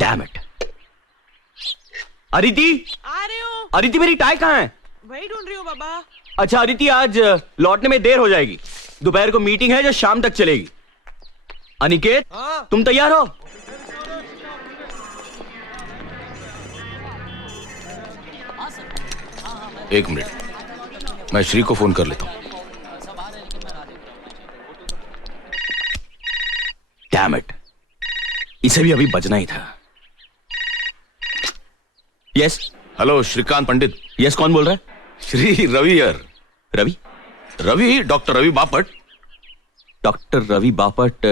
Damn it. Aditi, आ रहे हो? अदिति मेरी टाई कहाँ है? वही ढूंढ रही हूँ बाबा। अच्छा अदिति, आज लौटने में देर हो जाएगी। दोपहर को मीटिंग है जो शाम तक चलेगी। अनिकेत, तुम तैयार हो? एक मिनट, मैं श्री को फोन कर लेता हूं। डैम इट, इसे भी अभी बजना ही था। यस। हेलो श्रीकांत पंडित। यस, कौन बोल रहा है? श्री रवि यार। रवि? रवि, डॉक्टर रवि बापट। डॉक्टर रवि बापट?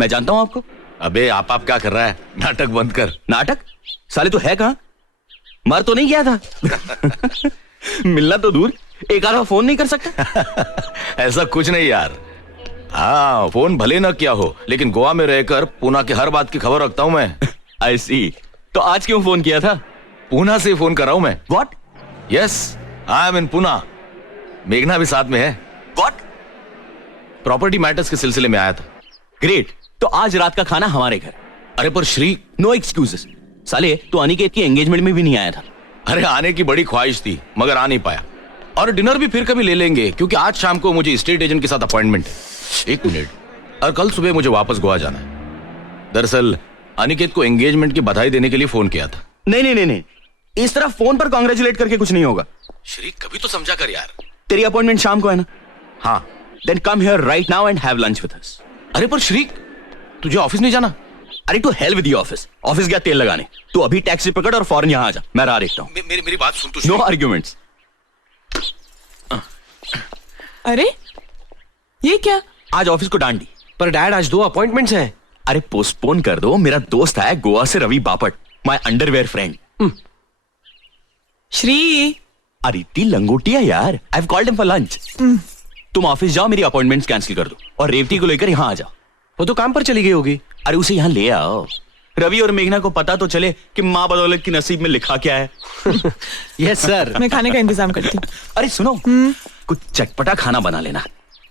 मैं जानता हूं आपको। अबे आप क्या कर रहा है? नाटक बंद कर। नाटक? साले तो है कहां? मर तो नहीं गया था? मिलना तो दूर, एक आधा फोन नहीं कर सकता? ऐसा कुछ नहीं यार। हाँ, फोन भले ना किया हो, लेकिन गोवा में रहकर पूना की हर बात की खबर रखता हूं मैं। आई सी। तो आज क्यों फोन किया था? पूना से फोन कर रहा हूं मैं। व्हाट? यस, आई एम इन पूना। मेघना भी साथ में है। व्हाट? प्रॉपर्टी मैटर्स के सिलसिले में आया था। ग्रेट। तो आज रात का खाना हमारे घर। अरे पर श्री। No excuses. साले तो अनिकेत की एंगेजमेंट में भी नहीं आया था। अरे आने की बड़ी ख्वाहिश थी मगर आ नहीं पाया। और डिनर भी फिर कभी ले लेंगे, क्योंकि आज शाम को मुझे स्टेट एजेंट के साथ अपॉइंटमेंट है। एक मिनट, और कल सुबह मुझे वापस गोवा जाना है। दरअसल अनिकेत को एंगेजमेंट की बधाई देने के लिए फोन किया था। नहीं, इस तरह फोन पर कांग्रेचुलेट करके कुछ नहीं होगा। श्री कभी तो समझा कर यार। तेरी अपॉइंटमेंट शाम को है ना? हाँ। Then come here right now and have lunch with us. अरे पर श्री, तुझे ऑफिस नहीं जाना? अरे to hell with the office. Office गया तेल लगाने। तू अभी टैक्सी पकड़ और फौरन यहाँ आ जा। मैं राह देखता हूँ। मेरी बात सुन तू। No arguments. अरे ये क्या? आज ऑफिस को डांट दी। पर डैड, आज 2 अपॉइंटमेंट्स हैं। अरे पोस्टपोन कर दो। मेरा दोस्त है गोवा से, Ravi Bapat, my underwear friend. Shri, Aditi लंगोटिया यार। I have called him for lunch. तुम ऑफिस जाओ, मेरी अपॉइंटमेंट्स कैंसिल कर दो और रेवती को लेकर यहाँ आ जाओ। वो तो काम पर चली गई होगी। अरे उसे यहाँ ले आओ। रवि और मेघना को पता तो चले कि माँ बदौलत की नसीब में लिखा क्या है। Yes sir. मैं खाने का इंतजाम करती हूँ। अरे सुनो, कुछ चटपटा खाना बना लेना।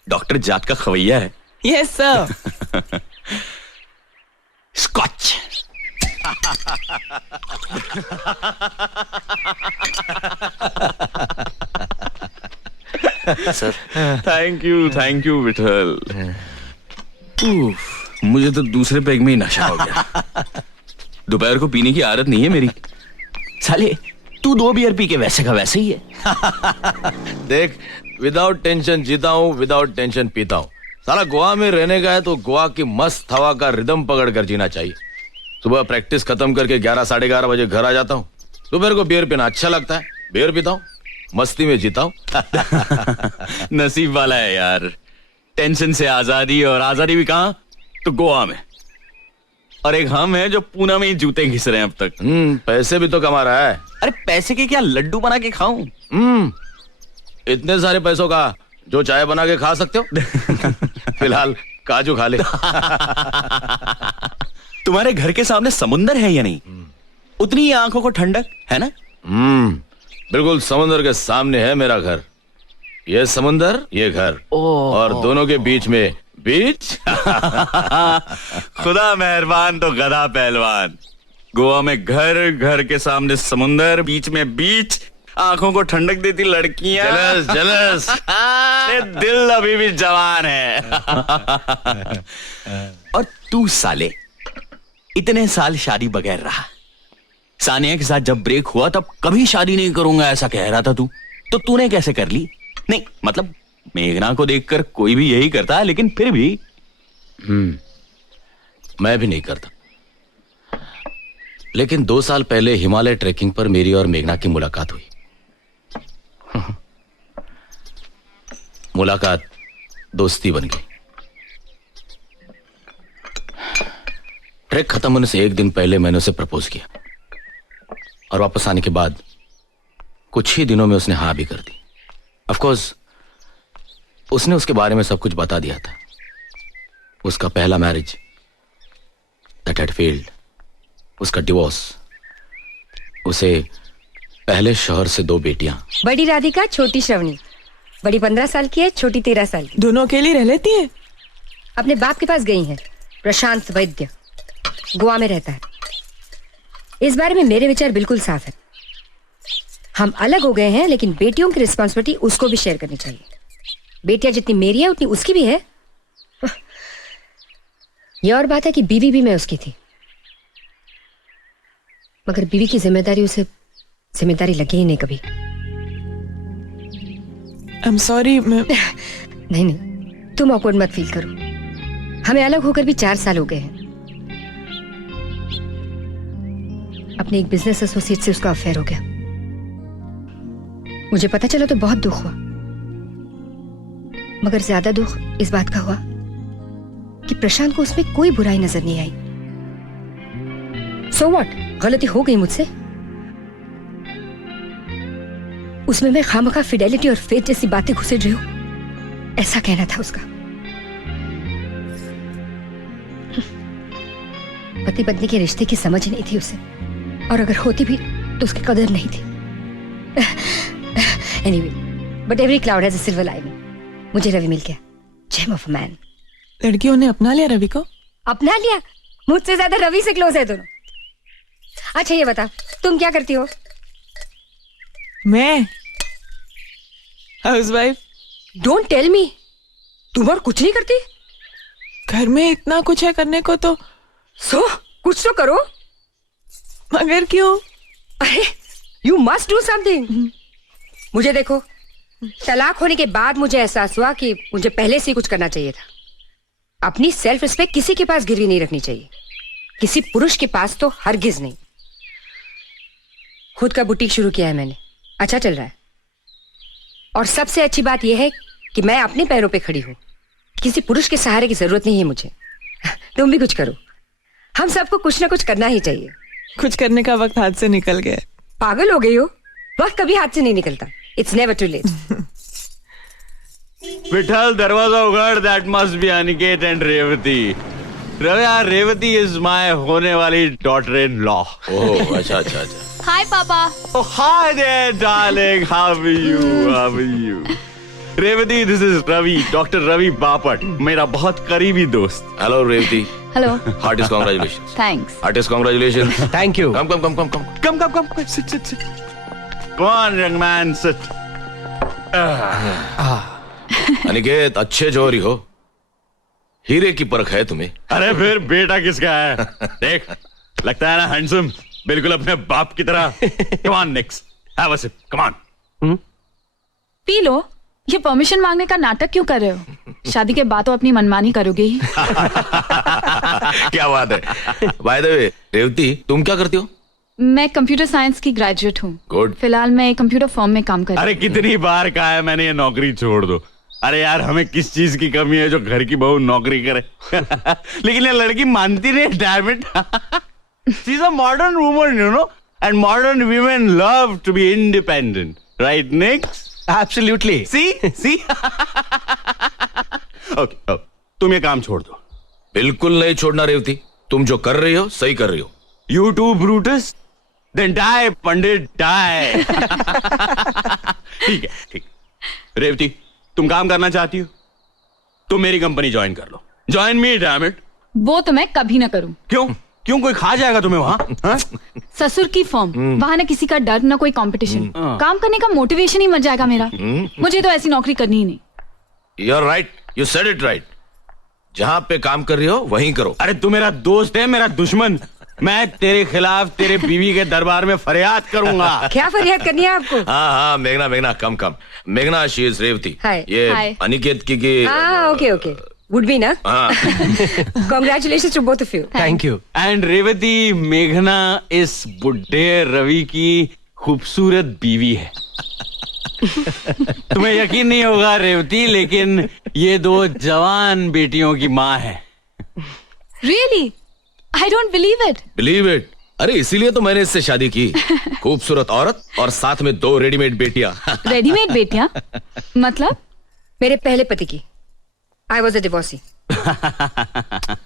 डॉक्टर जात का खवैया है। Yes sir. Scotch. Sir. Thank you Vithal. मुझे तो दूसरे पैग में ही नशा हो गया। दोपहर को पीने की आदत नहीं है मेरी। साले तू 2 बियर पी के वैसे का वैसे ही है। देख, विदाउट टेंशन जीता हूँ, विदाउट टेंशन पीता हूँ। साला गोवा में रहने का है तो गोवा की मस्त हवा का रिदम पकड़ कर जीना चाहिए। सुबह प्रैक्टिस खत्म करके 11 साढ़े 11 बजे घर आ जाता हूँ। दोपहर को बियर पीना अच्छा लगता है, बियर पीता हूँ, मस्ती में जीता हूँ। नसीब वाला है यार। टेंशन से आजादी, और आजादी भी कहाँ? तो गोवा में। और एक हम है जो पूना में ही जूते घिस रहे हैं अब तक। पैसे भी तो कमा रहा है। अरे पैसे के क्या, लड्डू बना के खाऊं? इतने सारे पैसों का जो चाय बना के खा सकते हो। फिलहाल काजू खा ले। तुम्हारे घर के सामने समुंदर है या नहीं? उतनी ही आंखों को ठंडक है ना? बिल्कुल समुंदर के सामने है मेरा घर। ये समुंदर, ये घर, और दोनों के बीच में बीच। खुदा मेहरबान तो गधा पहलवान। गोवा में घर, घर के सामने समुंदर, बीच में बीच, आंखों को ठंडक देती लड़कियां। जलस। दिल अभी भी जवान है। और तू साले इतने साल शादी बगैर रहा। सानिया के साथ जब ब्रेक हुआ तब कभी शादी नहीं करूंगा ऐसा कह रहा था तू। तो तूने कैसे कर ली? नहीं मतलब मेघना को देखकर कोई भी यही करता है, लेकिन फिर भी। मैं भी नहीं करता। लेकिन 2 साल पहले हिमालय ट्रैकिंग पर मेरी और मेघना की मुलाकात हुई। मुलाकात दोस्ती बन गई। ट्रैक खत्म होने से 1 दिन पहले मैंने उसे प्रपोज किया, और वापस आने के बाद कुछ ही दिनों में उसने हाँ भी कर दी। ऑफ कोर्स उसने उसके बारे में सब कुछ बता दिया था। उसका पहला मैरिज दैट हैड फेल्ड, उसका डिवोर्स, उसे पहले शौहर से 2 बेटियां। बड़ी राधिका, छोटी श्रवणी। बड़ी 15 साल की है, छोटी 13 साल की। दोनों अकेली रह लेती है? अपने बाप के पास गई हैं। प्रशांत वैद्य, गोवा में रहता है। इस बारे में मेरे विचार बिल्कुल साफ है। हम अलग हो गए हैं, लेकिन बेटियों की रिस्पॉन्सिबिलिटी उसको भी शेयर करनी चाहिए। बेटियां जितनी मेरी है उतनी उसकी भी है। ये और बात है कि बीवी भी मैं उसकी थी, मगर बीवी की जिम्मेदारी उसे जिम्मेदारी लगी ही नहीं कभी। I am sorry. मैं नहीं नहीं, तुम ऑकवर्ड मत फील करो। हमें अलग होकर भी 4 साल हो गए हैं। अपने एक बिजनेस एसोसिएट से उसका अफेयर हो गया। मुझे पता चला तो बहुत दुख हुआ, मगर ज्यादा दुख इस बात का हुआ कि प्रशांत को उसमें कोई बुराई नजर नहीं आई। सो व्हाट, गलती हो गई मुझसे। उसमें मैं खामखा फिडेलिटी और फेथ जैसी बातें घुसेड़ रही हूं, ऐसा कहना था उसका। पति पत्नी के रिश्ते की समझ ही नहीं थी उसे, और अगर होती भी तो उसकी कदर नहीं थी। Anyway, but every cloud has a silver lining. मुझे रवि मिल गया, जेम ऑफ अ मैन। लड़कियों ने अपना लिया रवि को। अपना लिया? मुझसे ज्यादा रवि से क्लोज है दोनों। अच्छा ये बता, तुम क्या करती हो? मैं हाउसवाइफ। डोंट टेल मी, तुम और कुछ नहीं करती? घर में इतना कुछ है करने को तो। कुछ तो करो। मगर क्यों? अरे यू मस्ट डू समथिंग। मुझे देखो, तलाक होने के बाद मुझे एहसास हुआ कि मुझे पहले से ही कुछ करना चाहिए था। अपनी सेल्फ रिस्पेक्ट किसी के पास गिरवी नहीं रखनी चाहिए, किसी पुरुष के पास तो हरगिज नहीं। खुद का बुटीक शुरू किया है मैंने, अच्छा चल रहा है। और सबसे अच्छी बात यह है कि मैं अपने पैरों पे खड़ी हूं, किसी पुरुष के सहारे की जरूरत नहीं है मुझे। तुम भी कुछ करो, हम सबको कुछ ना कुछ करना ही चाहिए। कुछ करने का वक्त हाथ से निकल गया। पागल हो गई हो? वक्त कभी हाथ से नहीं निकलता। It's never too late. Vitthal, दरवाजा उगाड़। That must be Aniket and Revati. Revati is my होने वाली डॉटर इन लॉ। ओह अच्छा अच्छा अच्छा। हाय पापा। Oh, hi there, darling. How are you? How are you? Revati, this is Ravi, Dr. Ravi Bapat, मेरा बहुत करीबी दोस्त। Hello Revati. Hello. Heartiest congratulations. Thanks. Heartiest congratulations. Thank you. Come come come come come. Come. Sit. Come on, young man, sit. Aniket, अच्छे जोरी हो, हीरे की परख है तुम्हें। अरे फिर बेटा किसका है? देख, लगता है ना हैंडसम, बिल्कुल अपने बाप की तरह। Come on, next. Have a sip. Come on. पी लो। ये परमिशन मांगने का नाटक क्यों कर रहे हो? शादी के बाद तो अपनी मनमानी करोगे ही। क्या बात है। बाय द वे रेवती, तुम क्या करती हो? मैं कंप्यूटर साइंस की ग्रेजुएट हूँ। गुड। फिलहाल मैं एक कंप्यूटर फर्म में काम कर रही अरे कितनी बार कहा है मैंने, ये नौकरी छोड़ दो। अरे यार, हमें किस चीज की कमी है जो घर की बहू नौकरी करे? लेकिन ये लड़की मानती नहीं। Damn it. She is a modern woman, you know, and modern women love to be independent, right, Nick? Absolutely. See? Okay, तुम ये काम छोड़ दो। बिल्कुल नहीं छोड़ना रेवती, तुम जो कर रही हो सही कर रही हो। You too, Brutus? Then die, Pandit, die. ठीक। रेवती, तुम काम करना चाहती हो? तुम मेरी कंपनी ज्वाइन कर लो। Join me, damn it. वो तो मैं कभी ना करूँ। क्यों कोई खा जाएगा तुम्हें वहां? ससुर की फर्म, वहाँ ना किसी का डर ना कोई कंपटीशन। काम करने का मोटिवेशन ही मर जाएगा मेरा। मुझे तो ऐसी नौकरी करनी ही नहीं। You're right, you said it right. जहाँ पे काम कर रही हो वहीं करो। अरे तू मेरा दोस्त है, मेरा दुश्मन। मैं तेरे खिलाफ तेरे बीवी के दरबार में फरियाद करूंगा। क्या फरियाद करनी है आपको? हाँ मेघना कम। मेघना, शी इज रेवती। Hi. ये Hi. अनिकेत की हाँ, ओके। वुड बी ना? हाँ। Congratulations to both of you. Thank you. And Revathi, मेघना इस बुढ़े रवि की खूबसूरत बीवी है। तुम्हें यकीन नहीं होगा रेवती, लेकिन ये 2 जवान बेटियों की माँ है। Really? I don't believe it. Believe it. अरे इसीलिए तो मैंने इससे शादी की। खूबसूरत औरत और साथ में 2 रेडीमेड बेटियां। रेडीमेड बेटियां? मतलब? मेरे पहले पति की। I was a divorcee.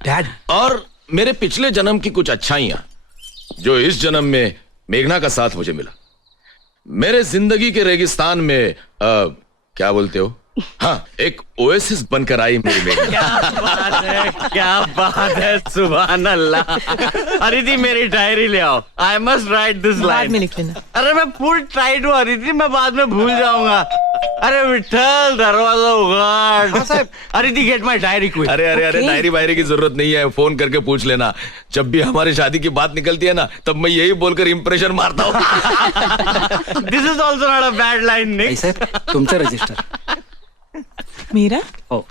Dad, और मेरे पिछले जन्म की कुछ अच्छाइयां जो इस जन्म में मेघना का साथ मुझे मिला। मेरे जिंदगी के रेगिस्तान में क्या बोलते हो, हाँ, एक ओएसिस बनकर आई मेरी बेटी। क्या बात है, सुभान अल्लाह। अदिति मेरी डायरी ले आओ, आई मस्ट राइट दिस बाद लाइन। में लिख लेना। अरे मैं फुल टाइट हूँ अदिति, मैं बाद में भूल जाऊंगा। अरे विठल दरवाजा उगाड़। Aditi get my diary quick. अरे डायरी वायरी की जरूरत नहीं है, फोन करके पूछ लेना। जब भी हमारी शादी की बात निकलती है ना, तब मैं यही बोलकर इंप्रेशन मारता हूँ। This is also not a bad line nick. साहेब तुमचं रजिस्टर. मेरा? हो.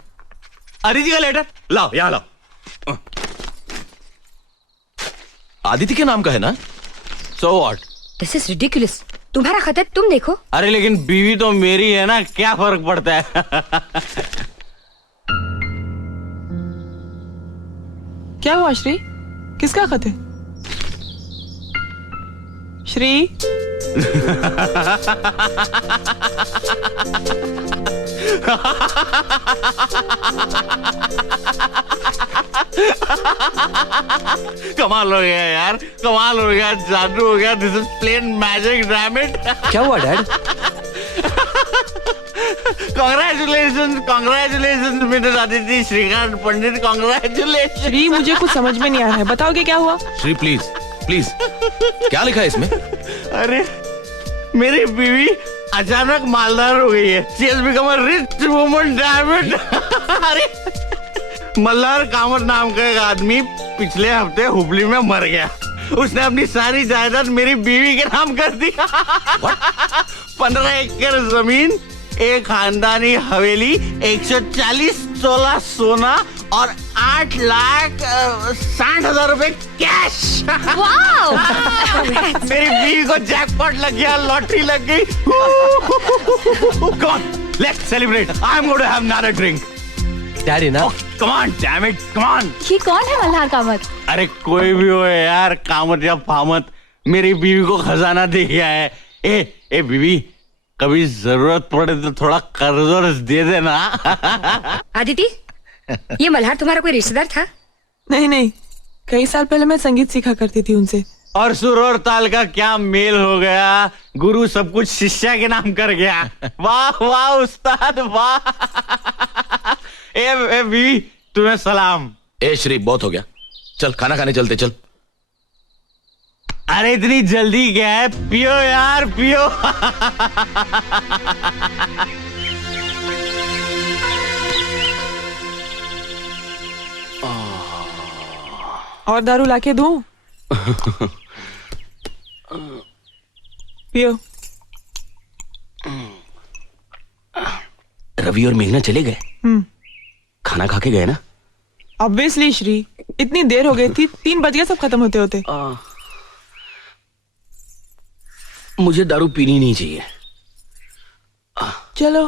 अदिति का लेटर लाओ, यहाँ लाओ। आदित्य के नाम का है ना? So what? This is ridiculous. तुम्हारा खत है, तुम देखो. अरे लेकिन बीवी तो मेरी है ना, क्या फर्क पड़ता है? क्या हुआ श्री? किसका खत है? श्री? कमाल हो गया यार, कमाल हो गया, जादू हो गया। This is plain magic, damn it. क्या हुआ dad? Congratulation, congratulation mister Aditya Shrikant Pandit, congratulation. Shri, मुझे कुछ समझ में नहीं आ रहा है, बताओगे क्या हुआ? श्री प्लीज प्लीज, क्या लिखा है इसमें? अरे मेरी बीवी अचानक मालदार हो गई है। She has become a rich woman, damn it. अरे मल्हार कामत नाम का एक आदमी पिछले हफ्ते हुबली में मर गया। उसने अपनी सारी जायदाद मेरी बीवी के नाम कर दी। 15 एकड़ जमीन, एक खानदानी हवेली, 140 तोला सोना और 8,60,000 रुपए कैश। वाओ! मेरी बीवी को जैकपॉट लग गया, लॉटरी लग गई। Come on, let's celebrate. I'm going to have another drink. Daddy ना. Oh, come on, damn it, come on. ये कौन है मल्हार कामत? अरे कोई भी हो यार, कामत या फामत, मेरी बीवी को खजाना दे गया है। ए बीवी, कभी जरूरत पड़े तो थोड़ा कर्ज वर्ज दे देना। आदिति, ये मल्हार तुम्हारा कोई रिश्तेदार था? नहीं नहीं, कई साल पहले मैं संगीत सीखा करती थी उनसे। और सुर और ताल का क्या मेल हो गया, गुरु सब कुछ शिष्या के नाम कर गया। वाह वाह उस्ताद वाह। ए बीवी, तुम्हें सलाम। ए श्री, बहुत हो गया, चल खाना खाने चलते, चल। अरे इतनी जल्दी क्या है, पियो यार पियो। और दारू लाके दूं? पियो। रवि और मेघना चले गए? खाना खा के गए ना? ऑब्वियसली श्री, इतनी देर हो गई थी, 3 बज गए सब खत्म होते होते। मुझे दारू पीनी नहीं चाहिए। चलो,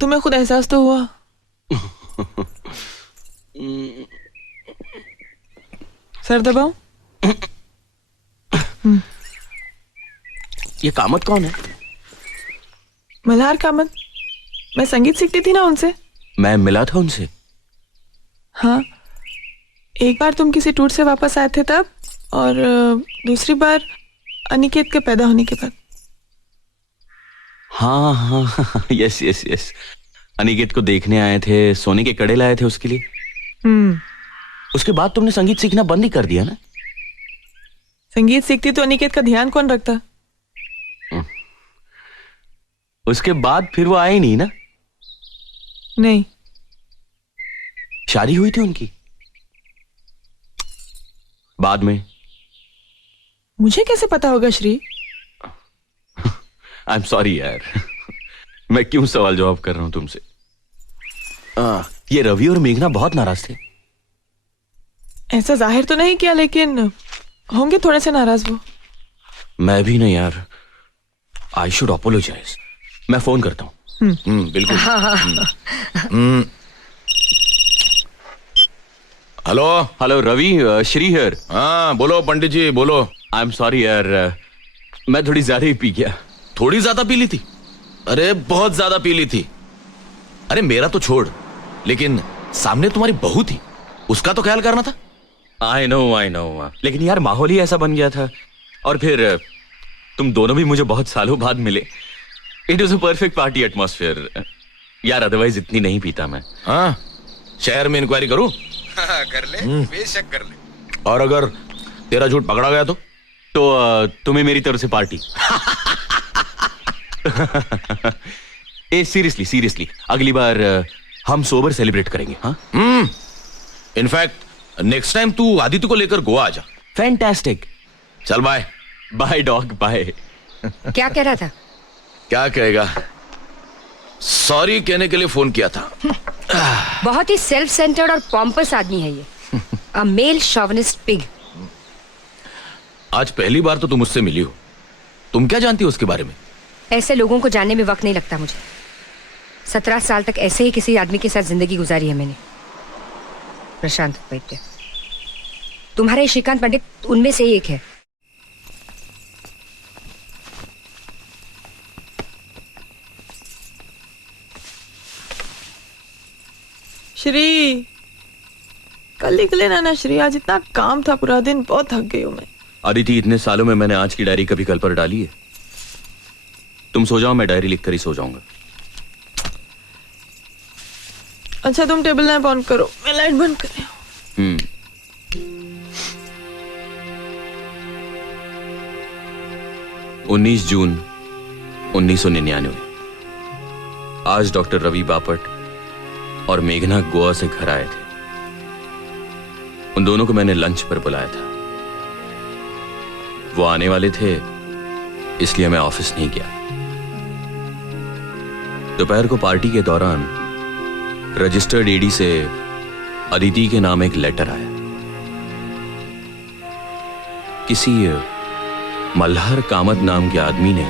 तुम्हें खुद एहसास तो हुआ। सर दबाओ। ये कामत कौन है? मल्हार कामत, मैं संगीत सीखती थी ना उनसे। मैं मिला था उनसे। हाँ, एक बार तुम किसी टूर से वापस आए थे तब, और दूसरी बार अनिकेत के पैदा होने के बाद। हाँ हाँ, यस यस यस, अनिकेत को देखने आए थे, सोने के कड़े लाए थे उसके लिए। उसके बाद तुमने संगीत सीखना बंद ही कर दिया ना? संगीत सीखती तो अनिकेत का ध्यान कौन रखता? उसके बाद फिर वो आए ही नहीं ना? नहीं। शादी हुई थी उनकी बाद में? मुझे कैसे पता होगा श्री? आई एम सॉरी यार, मैं क्यों सवाल जवाब कर रहा हूं तुमसे। ये रवि और मेघना बहुत नाराज थे। ऐसा जाहिर तो नहीं किया, लेकिन होंगे थोड़े से नाराज वो। मैं भी नहीं यार, आई शुड अपोलोजाइज। मैं फोन करता हूं। बिल्कुल। Hello hello Ravi, Shri here. हाँ बोलो पंडित जी, बोलो। आई एम सॉरी यार, मैं थोड़ी ज्यादा ही पी गया। थोड़ी ज्यादा पी ली थी? अरे बहुत ज्यादा पी ली थी। अरे मेरा तो छोड़, लेकिन सामने तुम्हारी बहू थी, उसका तो ख्याल करना था। आई नो, लेकिन यार माहौल ही ऐसा बन गया था। और फिर तुम दोनों भी मुझे बहुत सालों बाद मिले। It was a perfect party atmosphere. यार अदरवाइज इतनी नहीं पीता मैं। हाँ, शहर में इंक्वायरी करूं? कर ले, बेशक कर ले। और अगर तेरा झूठ पकड़ा गया तो तुम्हें मेरी तरफ से पार्टी। ए सीरियसली अगली बार हम सोबर सेलिब्रेट करेंगे। हाँ, इनफैक्ट नेक्स्ट टाइम तू आदित्य को लेकर गोवा आ जा। फैंटास्टिक। चल बाय। Bye dog bye. क्या कह रहा था? क्या कहेगा, सॉरी कहने के लिए फोन किया था। बहुत ही सेल्फ सेंटर्ड और पॉम्पस आदमी है ये। अ मेल शॉविनिस्ट पिग। आज पहली बार तो तुम मुझसे मिली हो, तुम क्या जानती हो उसके बारे में? ऐसे लोगों को जानने में वक्त नहीं लगता मुझे। 17 साल तक ऐसे ही किसी आदमी के साथ जिंदगी गुजारी है मैंने। प्रशांत वैद्य, तुम्हारा ये श्रीकांत पंडित उनमें से एक है। श्री, कल निकले ना श्री, आज इतना काम था पूरा दिन, बहुत थक गई हूँ मैं। अदिति, इतने सालों में मैंने आज की डायरी कभी कल पर डाली है? तुम सो जाओ, मैं डायरी लिखकर ही सो जाऊंगा। अच्छा तुम टेबल लैंप ऑन करो, मैं लाइट बंद कर रही हूँ। 19 जून 1999। आज डॉक्टर रवि बापट और मेघना गोवा से घर आए थे। उन दोनों को मैंने लंच पर बुलाया था। वो आने वाले थे, इसलिए मैं ऑफिस नहीं गया। दोपहर को पार्टी के दौरान रजिस्टर्ड एडी से अदिति के नाम एक लेटर आया। किसी मल्हार कामत नाम के आदमी ने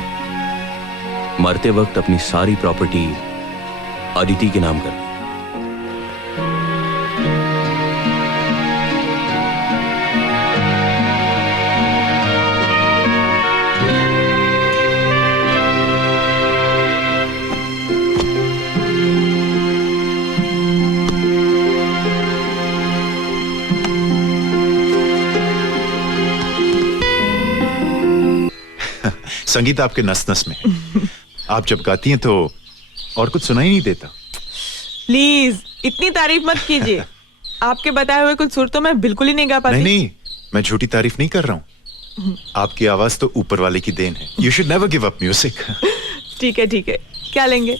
मरते वक्त अपनी सारी प्रॉपर्टी अदिति के नाम कर दी। संगीत आपके नस नस में है। आप जब गाती हैं तो और कुछ सुनाई नहीं देता। प्लीज इतनी तारीफ मत कीजिए। आपके बताए हुए कुछ सुर तो मैं बिल्कुल ही नहीं गा पाती। नहीं, मैं झूठी तारीफ नहीं कर रहा हूँ। आपकी आवाज तो ऊपर वाले की देन है। You should never give up music. ठीक है, क्या लेंगे?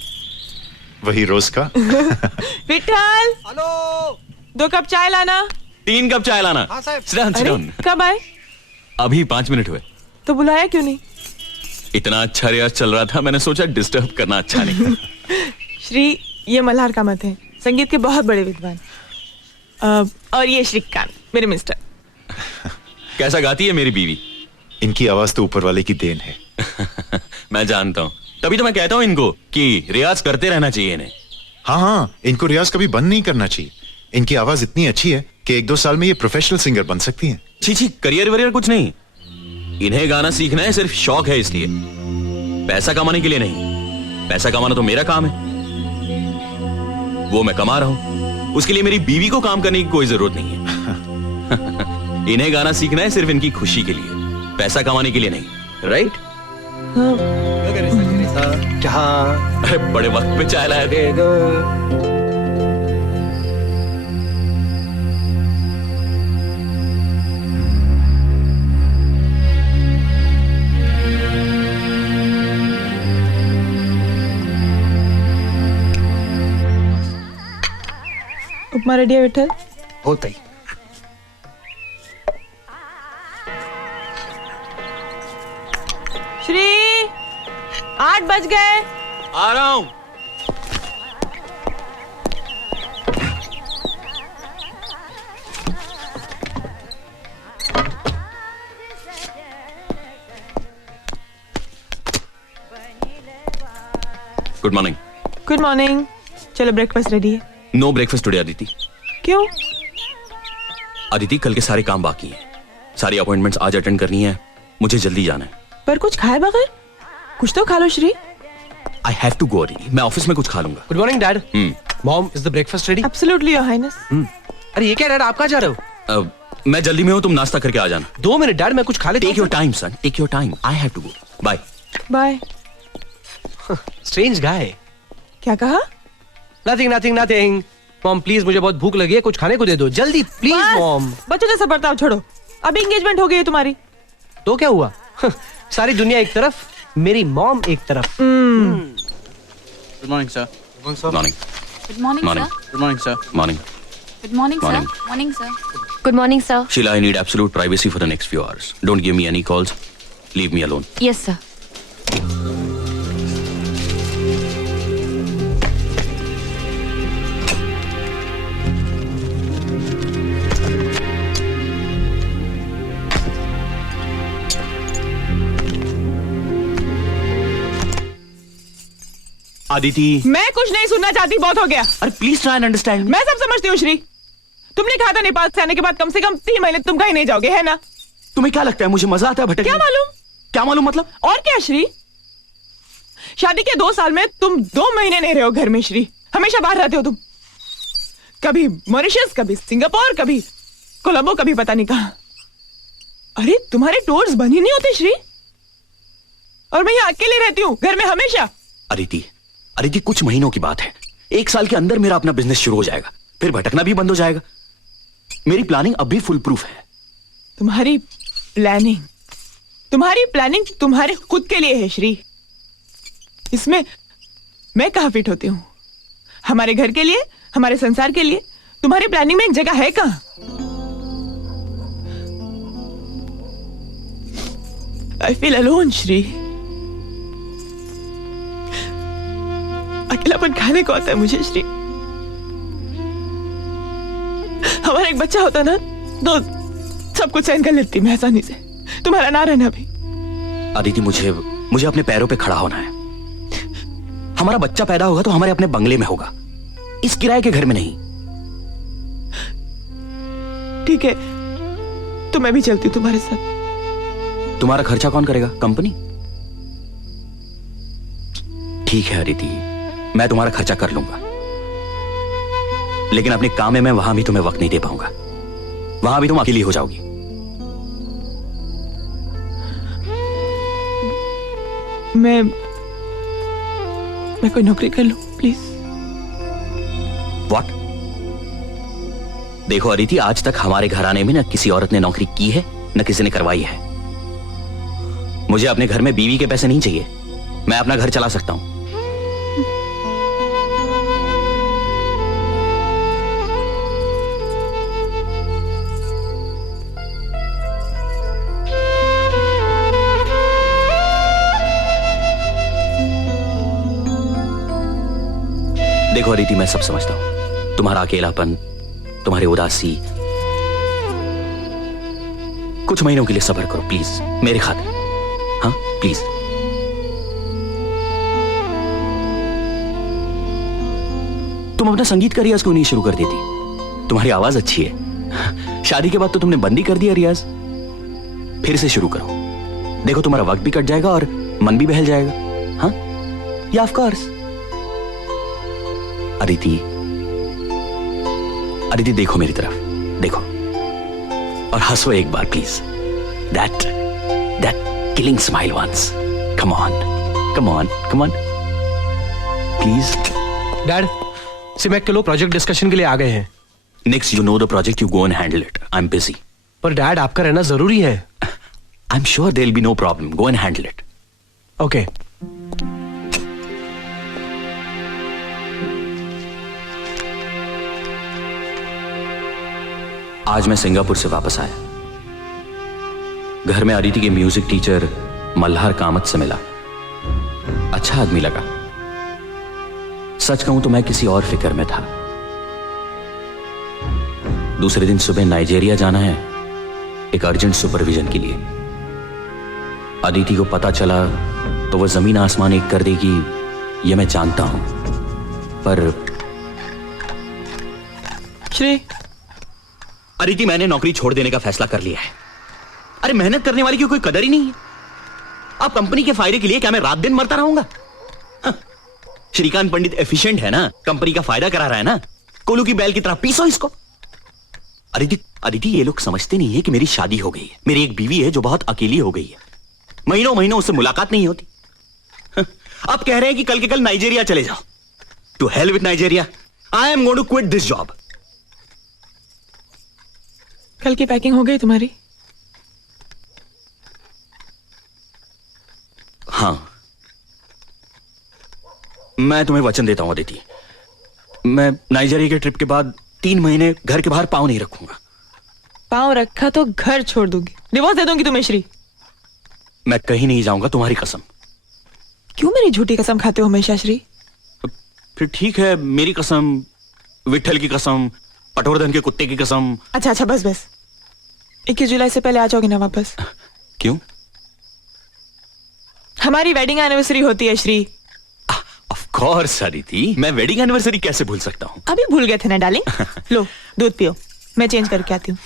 वही रोज का। विठल, हेलो, 2 कप चाय लाना। 3 कप चाय लाना। हाँ साहब। Sit down, sit अरे down। कब आए? अभी 5 मिनट हुए। तो बुलाया क्यों नहीं? इतना अच्छा रियाज चल रहा था, मैंने सोचा डिस्टर्ब करना अच्छा नहीं। श्री, ये मल्हार कामत है, संगीत के बहुत बड़े विद्वान। और ये श्रीकांत, मेरे मिस्टर। कैसा गाती है मेरी बीवी? इनकी आवाज तो ऊपर वाले की देन है। मैं जानता हूँ, तभी तो मैं कहता हूँ इनको कि रियाज करते रहना चाहिए इन्हें। हाँ, इनको रियाज कभी बंद नहीं करना चाहिए। इनकी आवाज इतनी अच्छी है कि 1-2 साल में ये प्रोफेशनल सिंगर बन सकती हैं। छी, करियर वरियर कुछ नहीं। इन्हें गाना सीखना है, सिर्फ शौक है, इसलिए पैसा कमाने के लिए नहीं। पैसा कमाना तो मेरा काम है, वो मैं कमा रहा हूं। उसके लिए मेरी बीवी को काम करने की कोई जरूरत नहीं है। इन्हें गाना सीखना है सिर्फ इनकी खुशी के लिए, पैसा कमाने के लिए नहीं। राइट? जहाँ अरे बड़े वक्त पे चाय लाया थे। उपमा रेडी है विठल? होता ही। श्री, 8 बज गए। आ रहा हूं। Good morning. Good morning. चलो ब्रेकफास्ट रेडी है। No breakfast today Aditi. क्यों? अदिति, कल के सारे काम बाकी हैं। सारी अपॉइंटमेंट्स आज अटेंड करनी है, मुझे जल्दी जाना है। पर कुछ खाए बगैर? कुछ तो खा लो Shri. I have to go Aditi, मैं ऑफिस में कुछ खा लूंगा। Good morning dad. Mom, is the breakfast ready? Absolutely your highness. अरे ये क्या डैड, आप कहाँ जा रहे हो? मैं जल्दी में हूँ, तुम नाश्ता करके आ जाना। 2 मिनट डैड, मैं कुछ खा लेता take your time son, take your time. I have to go. Bye. Bye. Strange guy. क्या कहा? Nothing nothing nothing. Mom please, मुझे बहुत भूख लगी है, कुछ खाने को दे दो जल्दी प्लीज बस, मॉम। बच्चों जैसा बर्ताव छोड़ो, अभी एंगेजमेंट हो गई है तुम्हारी। तो क्या हुआ? सारी दुनिया एक तरफ, मेरी मॉम एक तरफ। Good morning sir. Morning good morning Morning. Sir. Good morning sir. Morning good morning sir. Morning. Morning sir. Good morning sir. Sheila, I need absolute privacy for the next few hours. Don't give me any calls. Leave me alone. Yes sir. Aditi, मैं कुछ नहीं सुनना चाहती, बहुत हो गया। अरे please try and understand. मैं सब समझती हूँ श्री, तुमने कहा था नेपाल से आने के बाद कम से कम 3 महीने तुम कहीं नहीं जाओगे, है ना? तुम्हें क्या लगता है मुझे मजा आता है भटकने? क्या मालूम? क्या मालूम मतलब? और क्या श्री, शादी के 2 साल में तुम 2 महीने नहीं रहे हो घर में श्री, हमेशा बाहर रहते हो तुम। कभी मॉरिशस, कभी सिंगापुर, कभी कोलंबो, कभी पता नहीं कहां। अरे तुम्हारे टूर्स बन ही नहीं होते श्री, और मैं यहाँ अकेले रहती हूँ घर में हमेशा। अदिति, अदिति कुछ महीनों की बात है, 1 साल के अंदर मेरा अपना बिजनेस शुरू हो जाएगा, फिर भटकना भी बंद हो जाएगा। मेरी प्लानिंग अब भी फुल प्रूफ है। तुम्हारी प्लानिंग तुम्हारे खुद के लिए है श्री, इसमें मैं कहां फिट होती हूं? हमारे घर के लिए, हमारे संसार के लिए तुम्हारी प्लानिंग में एक जगह है कहां? आई फील अलोन श्री, अकेलापन खाने को आता है मुझे श्री। हमारा एक बच्चा होता ना तो सब कुछ सहन कर लेती मैं आसानी से, तुम्हारा ना रहना भी। आदिति, मुझे अपने पैरों पे खड़ा होना है। हमारा बच्चा पैदा होगा तो हमारे अपने बंगले में होगा, इस किराए के घर में नहीं। ठीक है, तो मैं भी चलती हूँ तुम्हारे साथ। तुम्हारा खर्चा कौन करेगा? कंपनी? ठीक है अदिति, मैं तुम्हारा खर्चा कर लूंगा, लेकिन अपने काम में मैं वहां भी तुम्हें वक्त नहीं दे पाऊंगा, वहां भी तुम अकेली हो जाओगी। मैं कोई नौकरी कर लूं प्लीज? व्हाट? देखो अदिति, आज तक हमारे घराने में न किसी औरत ने नौकरी की है न किसी ने करवाई है। मुझे अपने घर में बीवी के पैसे नहीं चाहिए, मैं अपना घर चला सकता हूं। देखो अदिति, मैं सब समझता हूं, तुम्हारा अकेलापन, तुम्हारी उदासी। कुछ महीनों के लिए सब्र करो प्लीज, मेरे खातिर। हाँ प्लीज। तुम अपना संगीत का रियाज क्यों नहीं शुरू कर देती? तुम्हारी आवाज अच्छी है। शादी के बाद तो तुमने बंद ही कर दिया रियाज, फिर से शुरू करो। देखो तुम्हारा वक्त भी कट जाएगा और मन भी बहल जाएगा। हाँ या ऑफ कोर्स। अदिति देखो मेरी तरफ, देखो और हंसो एक बार please. That killing smile once. Come on please. Dad, सिमेक के लोग प्रोजेक्ट डिस्कशन के लिए आ गए हैं। Next you know the project, you go and handle it. I am busy. पर डैड, आपका रहना जरूरी है। I am sure there will be no problem, go and handle it. Okay. आज मैं सिंगापुर से वापस आया। घर में अदिति के म्यूजिक टीचर मल्हार कामत से मिला। अच्छा आदमी लगा। सच कहूं तो मैं किसी और फिक्र में था। दूसरे दिन सुबह नाइजीरिया जाना है एक अर्जेंट सुपरविजन के लिए। अदिति को पता चला तो वह जमीन आसमान एक कर देगी, यह मैं जानता हूं, पर श्री, अदिति मैंने नौकरी छोड़ देने का फैसला कर लिया है। अरे मेहनत करने वाली की कोई कदर ही नहीं है। अब कंपनी के फायदे के लिए क्या मैं रात दिन मरता रहूंगा? हाँ। श्रीकांत पंडित एफिशिएंट है ना, कंपनी का फायदा करा रहा है ना, कोलू की बैल की तरह पीसो इसको। अदिति ये लोग समझते नहीं है कि मेरी शादी हो गई है, मेरी एक बीवी है जो बहुत अकेली हो गई है, महीनों उससे मुलाकात नहीं होती। हाँ। अब कह रहे हैं कि कल के कल नाइजीरिया चले जाओ। To hell with Nigeria, I am going to quit this job. कल की पैकिंग हो गई तुम्हारी? हाँ, मैं तुम्हें वचन देता हूं अदिति, मैं नाइजीरिया के ट्रिप के बाद 3 महीने घर के बाहर पांव नहीं रखूंगा। पाँव रखा तो घर छोड़ दूंगी, डिवोर्स दे दूंगी तुम्हें श्री। मैं कहीं नहीं जाऊंगा, तुम्हारी कसम। क्यों मेरी झूठी कसम खाते हो हमेशा श्री? फिर ठीक है, मेरी कसम, विठल की कसम, पटवर्धन के कुत्ते की कसम। अच्छा अच्छा, बस बस। 21 जुलाई से पहले आ जाओगे ना वापस? क्यों? हमारी वेडिंग एनिवर्सरी होती है श्री। ऑफ कोर्स अदिति, मैं वेडिंग एनिवर्सरी कैसे भूल सकता हूं? अभी भूल गए थे ना डार्लिंग। लो दूध पियो, मैं चेंज करके आती हूँ।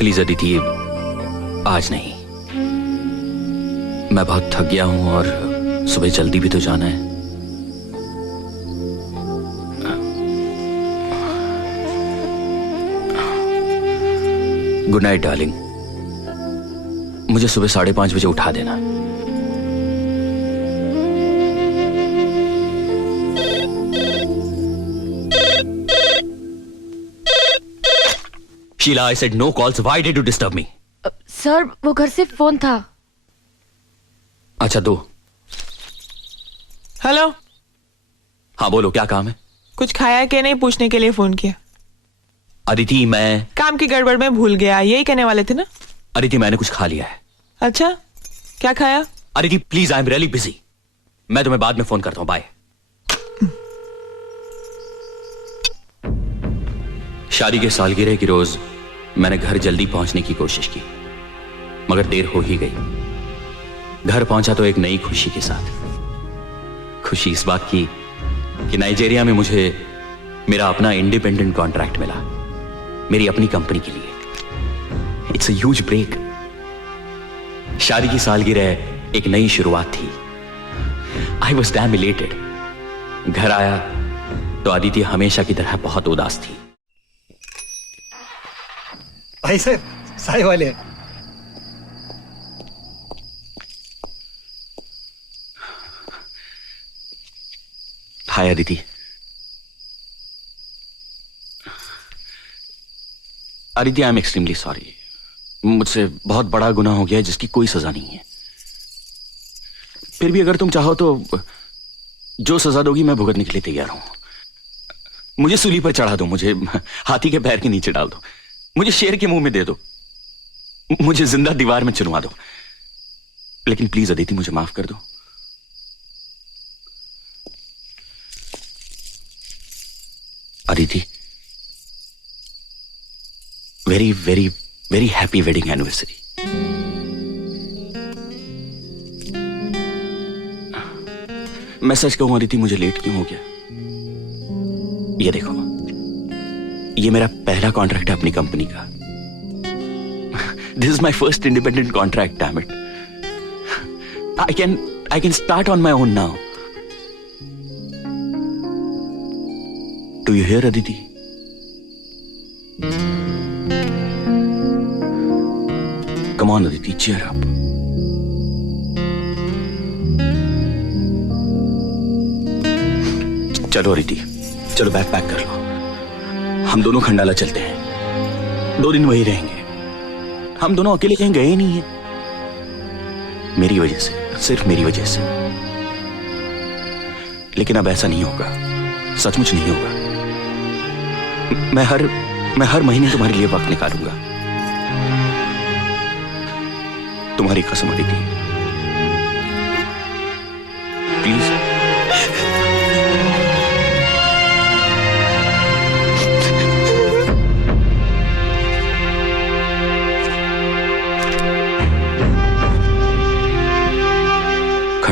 प्लीज अदिति, आज नहीं। मैं बहुत थक गया हूं और सुबह जल्दी भी तो जाना है। गुड नाइट डार्लिंग, मुझे सुबह 5:30 बजे उठा देना। Sheela, I said no calls. Why did you disturb me? सर वो घर से फोन था। अच्छा, दो। हेलो। हाँ बोलो, क्या काम है? कुछ खाया कि नहीं पूछने के लिए फोन किया। अदिति, मैं काम की गड़बड़ में भूल गया, यही कहने वाले थे ना? अदिति, मैंने कुछ खा लिया है। अच्छा, क्या खाया? Aditi please, I am really busy, मैं तुम्हें बाद में फोन करता हूं, बाय। शादी के सालगिरह की रोज मैंने घर जल्दी पहुंचने की कोशिश की, मगर देर हो ही गई। घर पहुंचा तो एक नई खुशी के साथ। खुशी इस बात की कि नाइजीरिया में मुझे मेरा अपना इंडिपेंडेंट कॉन्ट्रैक्ट मिला, मेरी अपनी कंपनी के लिए। It's a huge break. शादी की सालगिरह एक नई शुरुआत थी। I was damn elated. घर आया तो अदिति हमेशा की तरह बहुत उदास थी। भाई साहब, साय वाले हैं। Hi Aditi. Aditi, I am extremely sorry. मुझसे बहुत बड़ा गुनाह हो गया है जिसकी कोई सजा नहीं है। फिर भी अगर तुम चाहो तो जो सजा दोगी मैं भुगतने के लिए तैयार हूं। मुझे सूली पर चढ़ा दो, मुझे हाथी के पैर के नीचे डाल दो, मुझे शेर के मुंह में दे दो, मुझे जिंदा दीवार में चुनवा दो, लेकिन प्लीज अदिति मुझे माफ कर दो। Aditi, very very very happy wedding anniversary. मैं सच कहूं अदिति, मुझे लेट क्यों हो गया? ये देखो, ये मेरा पहला कॉन्ट्रैक्ट है अपनी कंपनी का। This is my first independent contract, damn it. I can start on my own now. Do you here Aditi? Come on, Aditi, cheer up. चलो अदिति, चलो बैग पैक कर लो, हम दोनों खंडाला चलते हैं। 2 दिन वहीं रहेंगे। हम दोनों अकेले कहीं गए नहीं हैं, मेरी वजह से, सिर्फ मेरी वजह से। लेकिन अब ऐसा नहीं होगा, सचमुच नहीं होगा। मैं हर महीने तुम्हारे लिए वक्त निकालूंगा। तुम्हारी कसम अदिति, प्लीज।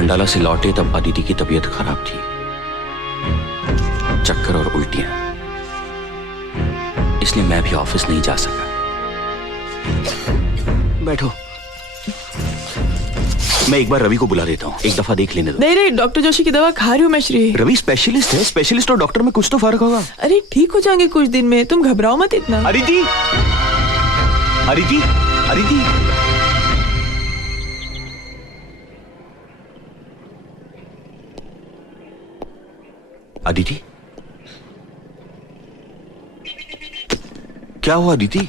खंडाला से लौटे तब अदिति की तबीयत खराब थी, चक्कर और उल्टियां, इसलिए मैं भी ऑफिस नहीं जा सका। बैठो, मैं एक बार रवि को बुला देता हूँ, एक दफा देख लेने दो। नहीं नहीं, डॉक्टर जोशी की दवा खा रही हूँ मैं श्री। रवि स्पेशलिस्ट है, स्पेशलिस्ट और डॉक्टर में कुछ तो फर्क होगा। अरे ठीक हो जाएंगे कुछ दिन में, तुम घबराओ मत इतना। अदिति, अदिति, अदिति, अदिति, क्या हुआ अदिति?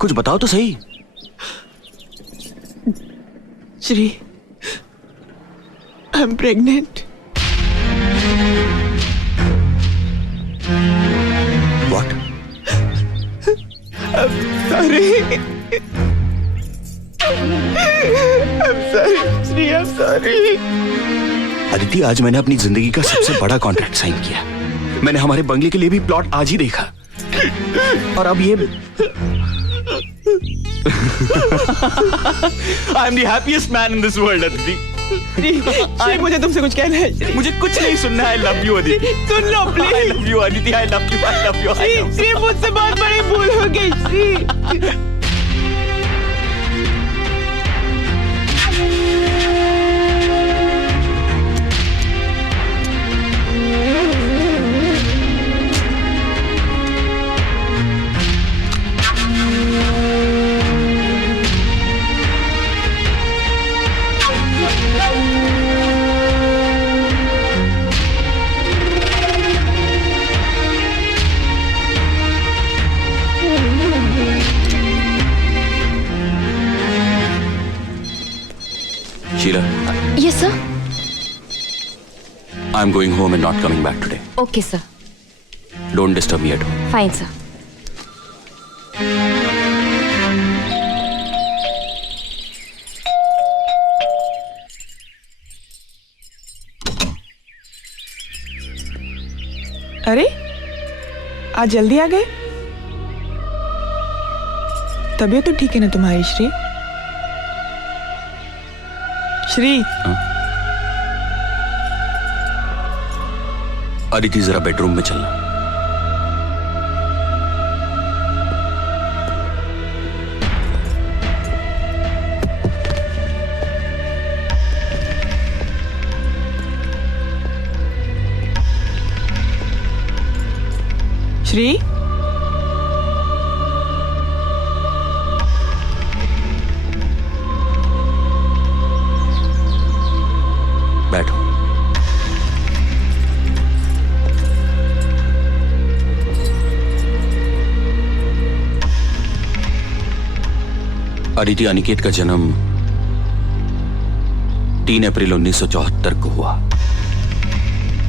कुछ बताओ तो सही। Shri, I am pregnant. What? Sorry, Shri, I am sorry. Aditi, आज मैंने अपनी जिंदगी का सबसे बड़ा कॉन्ट्रैक्ट साइन किया। मैंने हमारे बंगले के लिए भी प्लॉट आज ही देखा, और अब ये I am the happiest man in this world Aditi. Shri, मुझे तुमसे कुछ कहना है श्री। मुझे कुछ नहीं सुनना है। I love you Aditi. Soon low I please. Love you Aditi, I love you, I love you. Shri, मुझसे बहुत बड़ी भूल हो गई Shri. Sheila, yes sir. I'm going home and not coming back today. Okay sir, Don't disturb me at home. Fine sir. अरे आज जल्दी आ गए। तबीयत तो ठीक है ना तुम्हारी श्री? श्री, अदिति, जरा बेडरूम में चलना। श्री, बैठो। अदिति, अनिकेत का जन्म 3 अप्रैल 1974 को हुआ।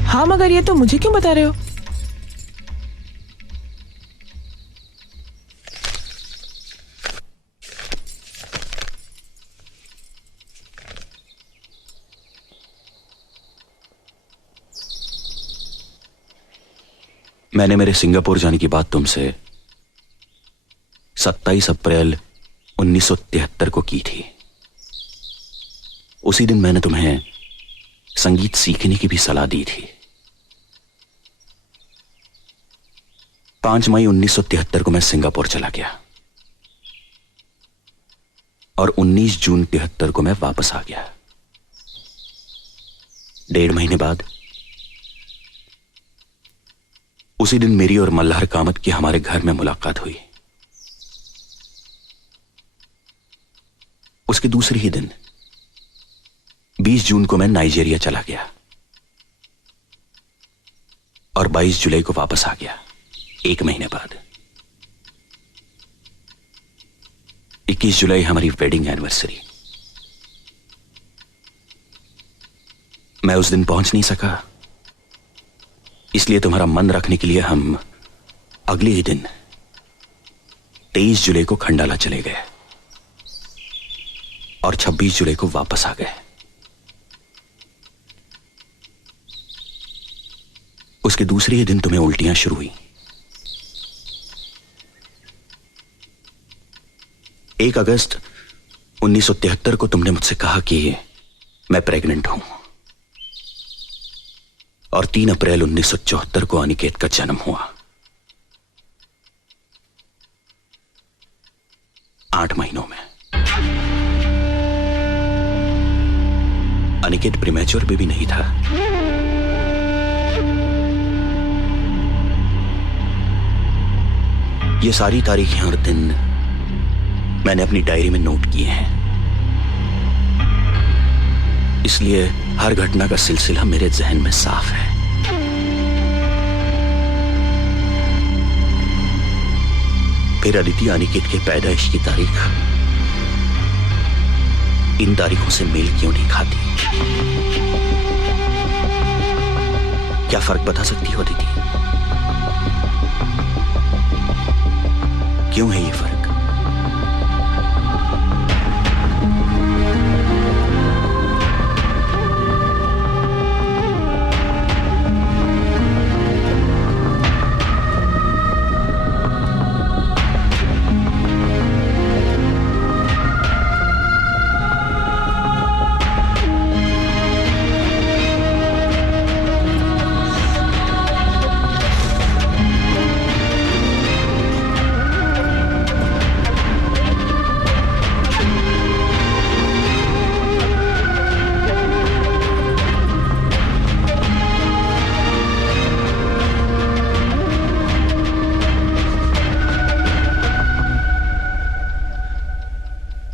हाँ मगर ये तो मुझे क्यों बता रहे हो? मैंने मेरे सिंगापुर जाने की बात तुमसे 27 अप्रैल 1973 को की थी। उसी दिन मैंने तुम्हें संगीत सीखने की भी सलाह दी थी। 5 मई 1973 को मैं सिंगापुर चला गया और 19 जून 73 को मैं वापस आ गया। 1.5 महीने बाद उसी दिन मेरी और मल्हार कामत की हमारे घर में मुलाकात हुई। उसके दूसरे ही दिन 20 जून को मैं नाइजीरिया चला गया और 22 जुलाई को वापस आ गया। 1 महीने बाद 21 जुलाई हमारी वेडिंग एनिवर्सरी। मैं उस दिन पहुंच नहीं सका, इसलिए तुम्हारा मन रखने के लिए हम अगले ही दिन 23 जुलाई को खंडाला चले गए और 26 जुलाई को वापस आ गए। उसके दूसरे ही दिन तुम्हें उल्टियां शुरू हुई। 1 अगस्त 1973 को तुमने मुझसे कहा कि मैं प्रेग्नेंट हूं और 3 अप्रैल 1974 को अनिकेत का जन्म हुआ। 8 महीनों में अनिकेत प्रीमैच्योर बेबी नहीं था। ये सारी तारीखें और दिन मैंने अपनी डायरी में नोट किए हैं, इसलिए हर घटना का सिलसिला मेरे जहन में साफ है। फिर अदिति अनिकेत के पैदाइश की तारीख इन तारीखों से मेल क्यों नहीं खाती? क्या फर्क बता सकती हो अदिति? क्यों है ये फर्क?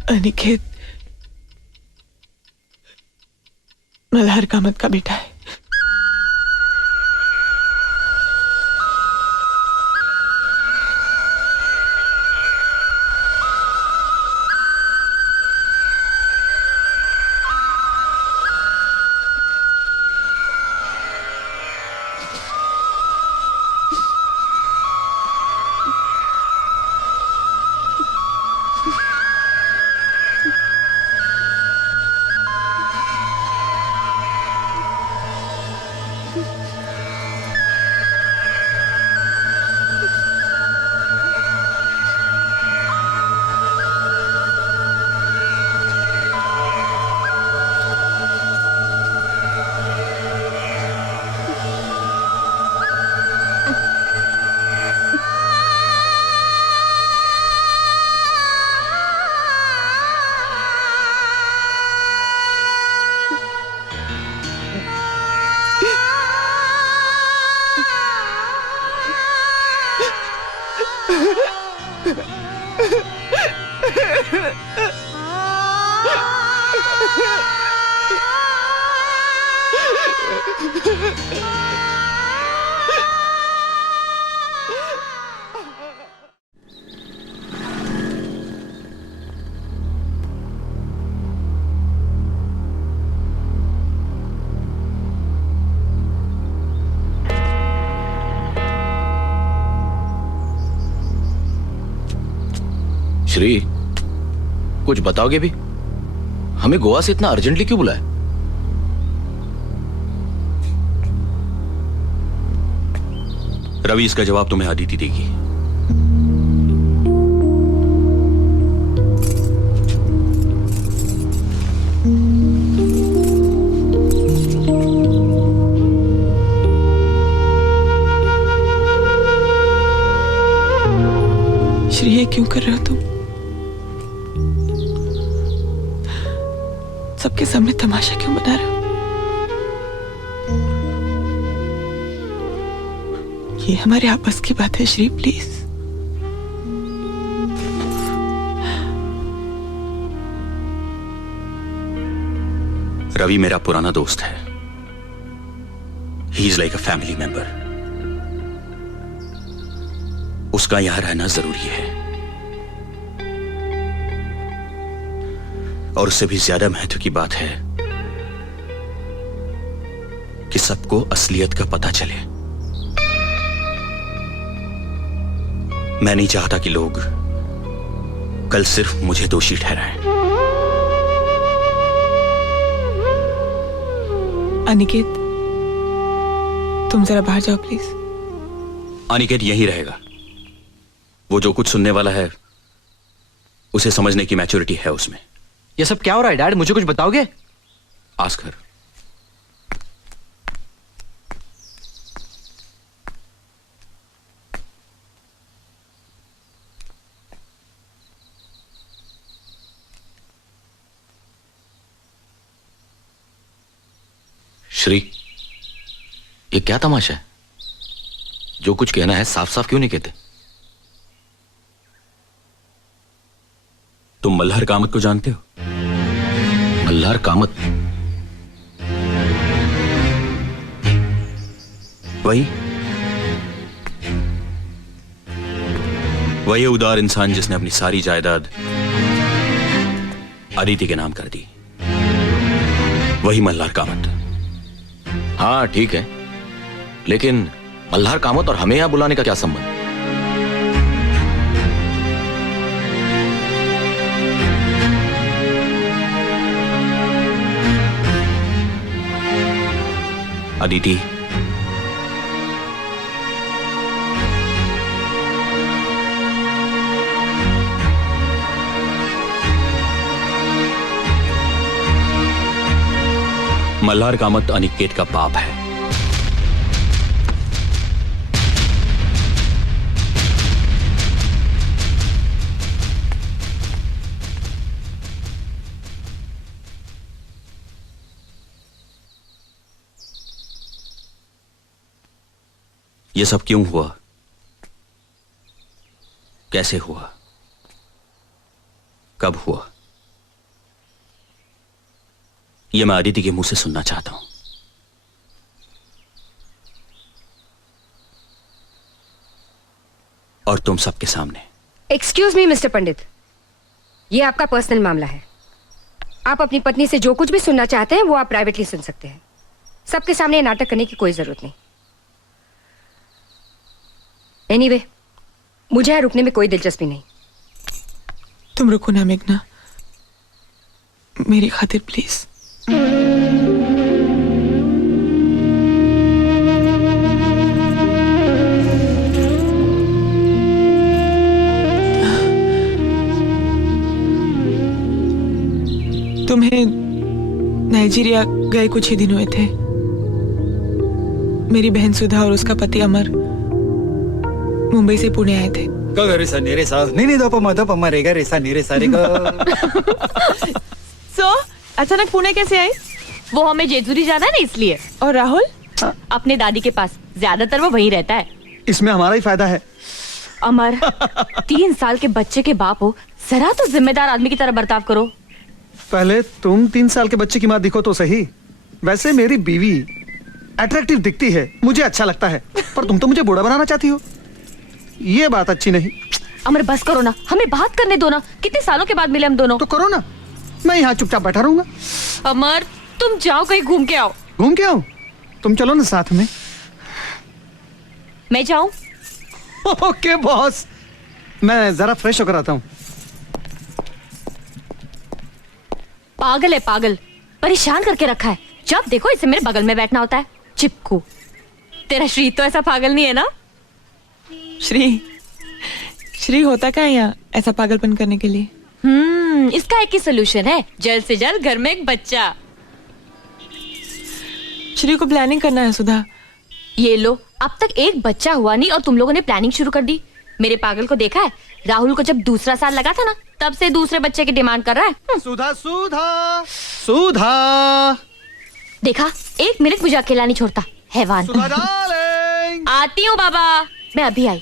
अनिकेत मल्हार कामत का बेटा है। श्री, कुछ बताओगे भी? हमें गोवा से इतना अर्जेंटली क्यों बुलाया? रवि, इसका जवाब तुम्हें अदिति देगी। श्री, ये क्यों कर रहे हो तुम? सबके सामने तमाशा क्यों बना रहे हो? ये हमारे आपस की बात है श्री, प्लीज। रवि मेरा पुराना दोस्त है। He is like a family member. उसका यहां रहना जरूरी है, और उससे भी ज्यादा महत्व की बात है कि सबको असलियत का पता चले। मैं नहीं चाहता कि लोग कल सिर्फ मुझे दोषी ठहराएं। अनिकेत, तुम जरा बाहर जाओ प्लीज। अनिकेत यहीं रहेगा। वो जो कुछ सुनने वाला है उसे समझने की मैच्योरिटी है उसमें। ये सब क्या हो रहा है डैड? मुझे कुछ बताओगे? Ask her. श्री, ये क्या तमाशा है? जो कुछ कहना है साफ साफ क्यों नहीं कहते? तुम मल्हार कामत को जानते हो? मल्हार कामत? वही उदार इंसान जिसने अपनी सारी जायदाद अदिति के नाम कर दी। वही मल्हार कामत। हाँ ठीक है, लेकिन मल्हार कामत और हमें यहां बुलाने का क्या संबंध? अदिति, मल्हार कामत अनिकेत का बाप है। ये सब क्यों हुआ? कैसे हुआ? कब हुआ? ये मैं अदिति के मुंह से सुनना चाहता हूं। और तुम सबके सामने। एक्सक्यूज मी मिस्टर पंडित, ये आपका पर्सनल मामला है। आप अपनी पत्नी से जो कुछ भी सुनना चाहते हैं वो आप प्राइवेटली सुन सकते हैं। सबके सामने नाटक करने की कोई जरूरत नहीं। एनीवे, मुझे यहाँ रुकने में कोई दिलचस्पी नहीं। तुम रुको ना मेघना, मेरी खातिर प्लीज। तुम्हें नाइजीरिया गए कुछ ही दिन हुए थे। मेरी बहन सुधा और उसका पति अमर मुंबई से पुणे आए थे। अचानक पुणे कैसे आए? वो हमें जेजूरी जाना है ना, इसलिए। और राहुल? अपने दादी के पास, ज्यादातर वो वहीं रहता है। इसमें हमारा ही फायदा है। अमर, 3 साल के बच्चे के बाप हो, जरा तो जिम्मेदार आदमी की तरह बर्ताव करो। पहले तुम 3 साल के बच्चे की माँ दिखो तो सही। वैसे मेरी बीवी अट्रैक्टिव दिखती है, मुझे अच्छा लगता है, पर तुम तो मुझे बूढ़ा बनाना चाहती हो। ये बात अच्छी नहीं। अमर बस करो ना, हमें बात करने दो ना। कितने सालों के बाद मिले हम दोनों। तो करो ना, मैं यहाँ चुपचाप बैठा रहूंगा। अमर, तुम जाओ कहीं घूम के आओ। घूम के आओ? तुम चलो ना साथ में। मैं जाऊं? ओके बॉस, मैं जरा फ्रेश होकर आता हूँ। पागल है पागल, परेशान करके रखा है। जब देखो इसे मेरे बगल में बैठना होता है, चिपकू। तेरा श्री तो ऐसा पागल नहीं है ना? श्री होता क्या है यहाँ ऐसा पागलपन करने के लिए? इसका एक ही सोल्यूशन है, जल्द से जल्द घर में एक बच्चा। श्री को प्लानिंग करना है सुधा। ये लो, अब तक एक बच्चा हुआ नहीं और तुम लोगों ने प्लानिंग शुरू कर दी। मेरे पागल को देखा है? राहुल को जब दूसरा साल लगा था ना, तब से दूसरे बच्चे की डिमांड कर रहा है। सुधा सुधा सुधा, देखा, 1 मिनट मुझे अकेला नहीं छोड़ता, हैवान। सुधा डार्लिंग। आती हूँ बाबा, मैं अभी आई।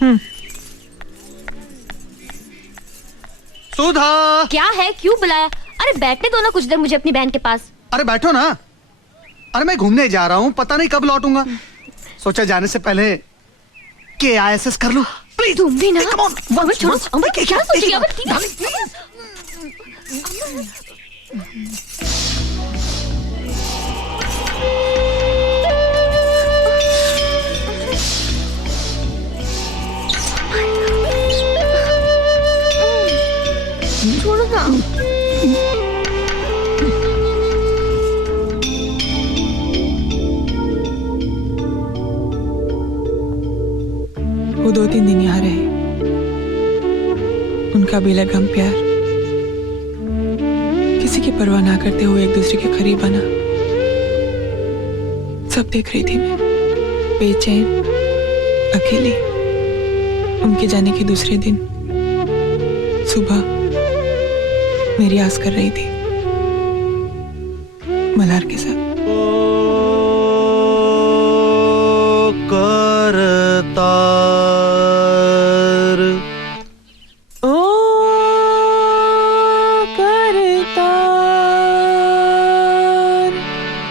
सुधा। क्या है, क्यों बुलाया? अरे बैठने दो ना कुछ देर मुझे अपनी बहन के पास। अरे बैठो ना। अरे मैं घूमने जा रहा हूँ, पता नहीं कब लौटूंगा। सोचा जाने से पहले KISS कर लूं। प्लीज तुम भी ना। अमर छोड़ो, अमर क्या सोचेगी? अमर छोड़ो ना। वो 2-3 दिन यहाँ रहे। उनका बेलगाम प्यार किसी की परवाह ना करते हुए एक दूसरे के करीब आना सब देख रही थी मैं, बेचैन, अकेली। उनके जाने के दूसरे दिन सुबह मेरी आस कर रही थी मल्हार के साथ। करतार ओ करतार,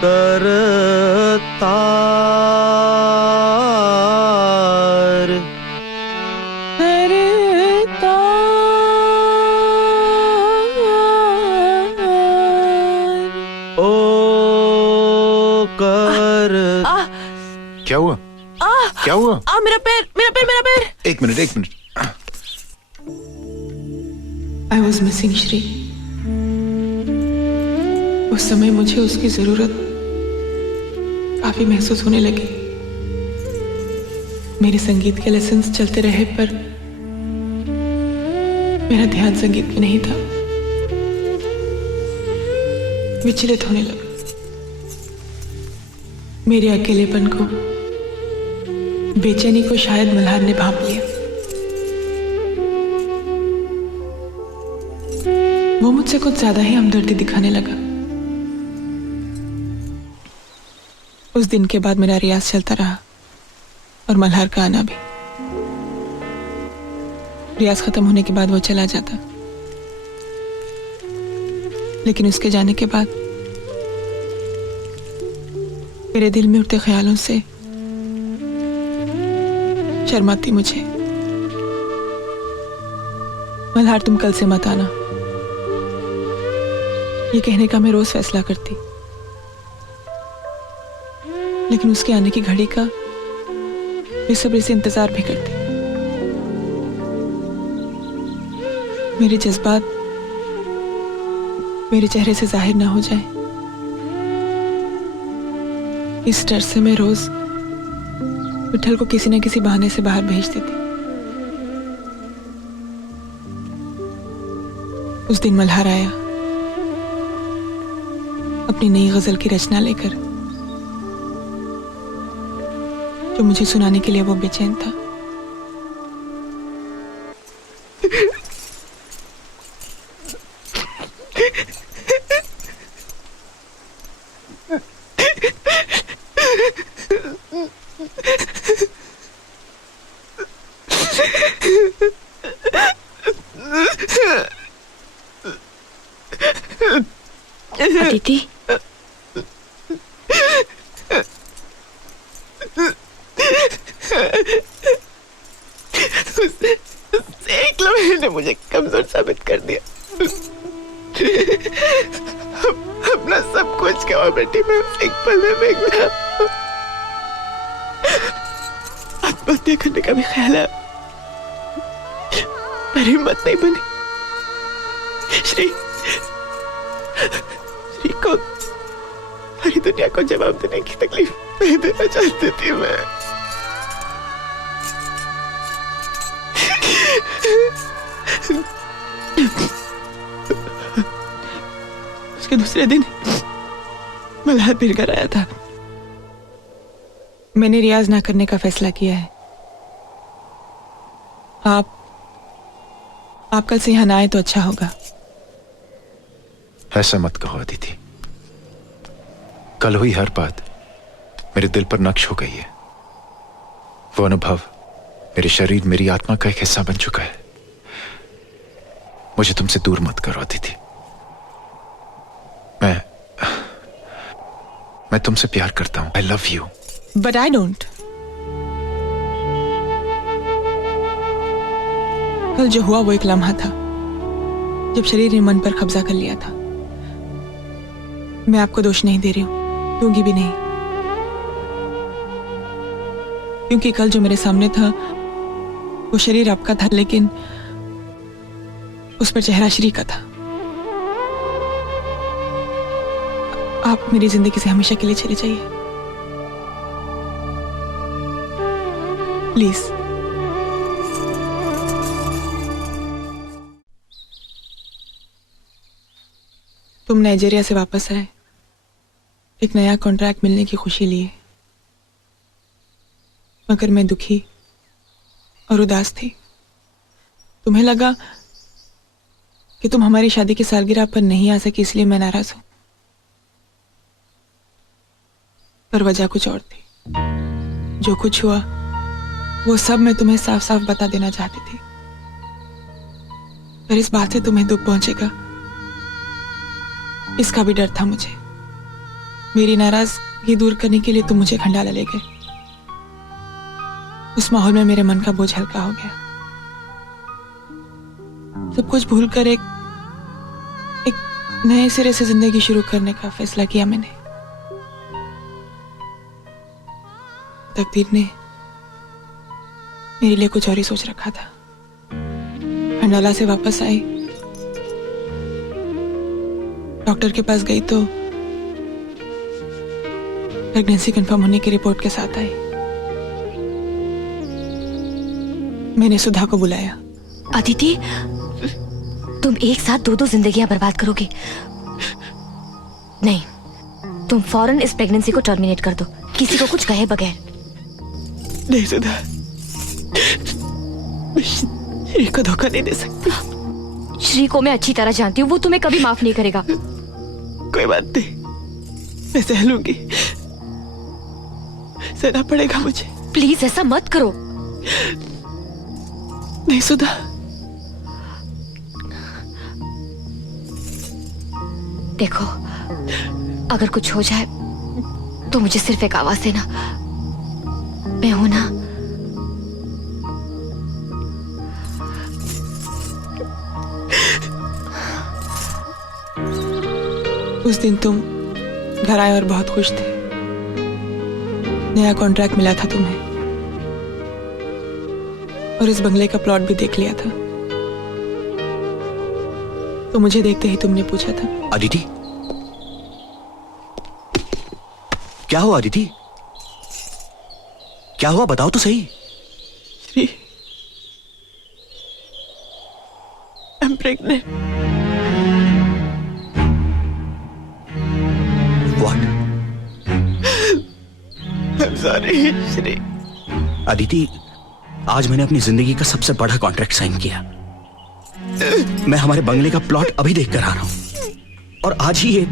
करतार करतार। ओ कर क्या हुआ? क्या हुआ? मेरा पैर, मेरा पैर, मेरा पैर। एक मिनट, एक minute. I was missing Shri. उस समय मुझे उसकी जरूरत काफी महसूस होने लगी। मेरे संगीत के लेसन्स चलते रहे पर मेरा ध्यान संगीत में नहीं था। विचलित होने लगा। मेरे अकेलेपन को, बेचैनी को शायद मल्हार ने भांप लिया। वो मुझसे कुछ ज्यादा ही हमदर्दी दिखाने लगा। उस दिन के बाद मेरा रियाज चलता रहा और मल्हार का आना भी। रियाज खत्म होने के बाद वो चला जाता, लेकिन उसके जाने के बाद मेरे दिल में उठते ख्यालों से शर्माती मुझे। मल्हार तुम कल से मत आना, ये कहने का मैं रोज फैसला करती, लेकिन उसके आने की घड़ी का बेसब्री से इंतजार भी करती। मेरे जज्बात मेरे चेहरे से जाहिर ना हो जाए, इस डर से मैं रोज विठल को किसी न किसी बहाने से बाहर भेज देती। उस दिन मल्हार आया अपनी नई गजल की रचना लेकर, जो मुझे सुनाने के लिए वो बेचैन था। अदिति, एक लम्हे ने मुझे कमजोर साबित कर दिया। अपना सब कुछ गवा बैठी मैं एक पल में फेंक दिया। आत्महत्या करने का भी ख्याल है, पर हिम्मत नहीं बनी। श्री को सारी दुनिया को जवाब देने की तकलीफ नहीं देना चाहती थी मैं। उसके दूसरे दिन मल्हार फिर घर आया था। मैंने रियाज ना करने का फैसला किया है। आप कल से यहाँ ना आए तो अच्छा होगा। ऐसा मत कहो अदिति, कल हुई हर बात मेरे दिल पर नक्श हो गई है। वो अनुभव मेरे शरीर, मेरी आत्मा का एक हिस्सा बन चुका है। मुझे तुमसे दूर मत करो अदिति। मैं तुमसे प्यार करता हूं। I love you. But I don't. कल जो हुआ वो एक लम्हा था जब शरीर ने मन पर कब्जा कर लिया था। मैं आपको दोष नहीं दे रही हूं, दूंगी भी नहीं, क्योंकि कल जो मेरे सामने था वो शरीर आपका था, लेकिन उस पर चेहरा श्री का था। आप मेरी जिंदगी से हमेशा के लिए चले जाइए प्लीज। तुम नाइजीरिया से वापस आए, एक नया कॉन्ट्रैक्ट मिलने की खुशी लिए। मगर मैं दुखी और उदास थी। तुम्हें लगा कि तुम हमारी शादी की सालगिरह पर नहीं आ सकी, इसलिए मैं नाराज हूं। पर वजह कुछ और थी। जो कुछ हुआ वो सब मैं तुम्हें साफ साफ बता देना चाहती थी, पर इस बात से तुम्हें दुख पहुंचेगा इसका भी डर था मुझे। मेरी नाराजगी दूर करने के लिए तुम मुझे खंडाला ले गए। उस माहौल में मेरे मन का बोझ हल्का हो गया। सब कुछ भूलकर एक नए सिरे से जिंदगी शुरू करने का फैसला किया मैंने। तकदीर ने मेरे लिए कुछ और ही सोच रखा था। खंडाला से वापस आई, डॉक्टर के पास गई तो प्रेगनेंसी कंफर्म होने की रिपोर्ट के साथ आई। मैंने सुधा को बुलाया। अदिति, तुम एक साथ दो दो जिंदगियां बर्बाद करोगे। नहीं, तुम फौरन इस प्रेगनेंसी को टर्मिनेट कर दो, किसी को कुछ कहे बगैर। नहीं सुधा, मैं श्री को धोखा नहीं दे सकती। श्री को मैं अच्छी तरह जानती हूँ, वो तुम्हें कभी माफ नहीं करेगा। कोई बात नहीं, मैं सह लूंगी। सहना पड़ेगा मुझे। प्लीज ऐसा मत करो। नहीं सुधा, देखो, अगर कुछ हो जाए तो मुझे सिर्फ एक आवाज देना। मैं हूं ना। उस दिन तुम घर आए और बहुत खुश थे। नया कॉन्ट्रैक्ट मिला था तुम्हें और इस बंगले का प्लॉट भी देख लिया था। तो मुझे देखते ही तुमने पूछा था, अदिति, क्या हुआ? अदिति, क्या हुआ? बताओ तो सही। Shri, I'm pregnant. What? I'm sorry, Shri. Aditi, आज मैंने अपनी जिंदगी का सबसे बड़ा कॉन्ट्रैक्ट साइन किया। मैं हमारे बंगले का प्लॉट अभी देख कर आ रहा हूं और आज ही ये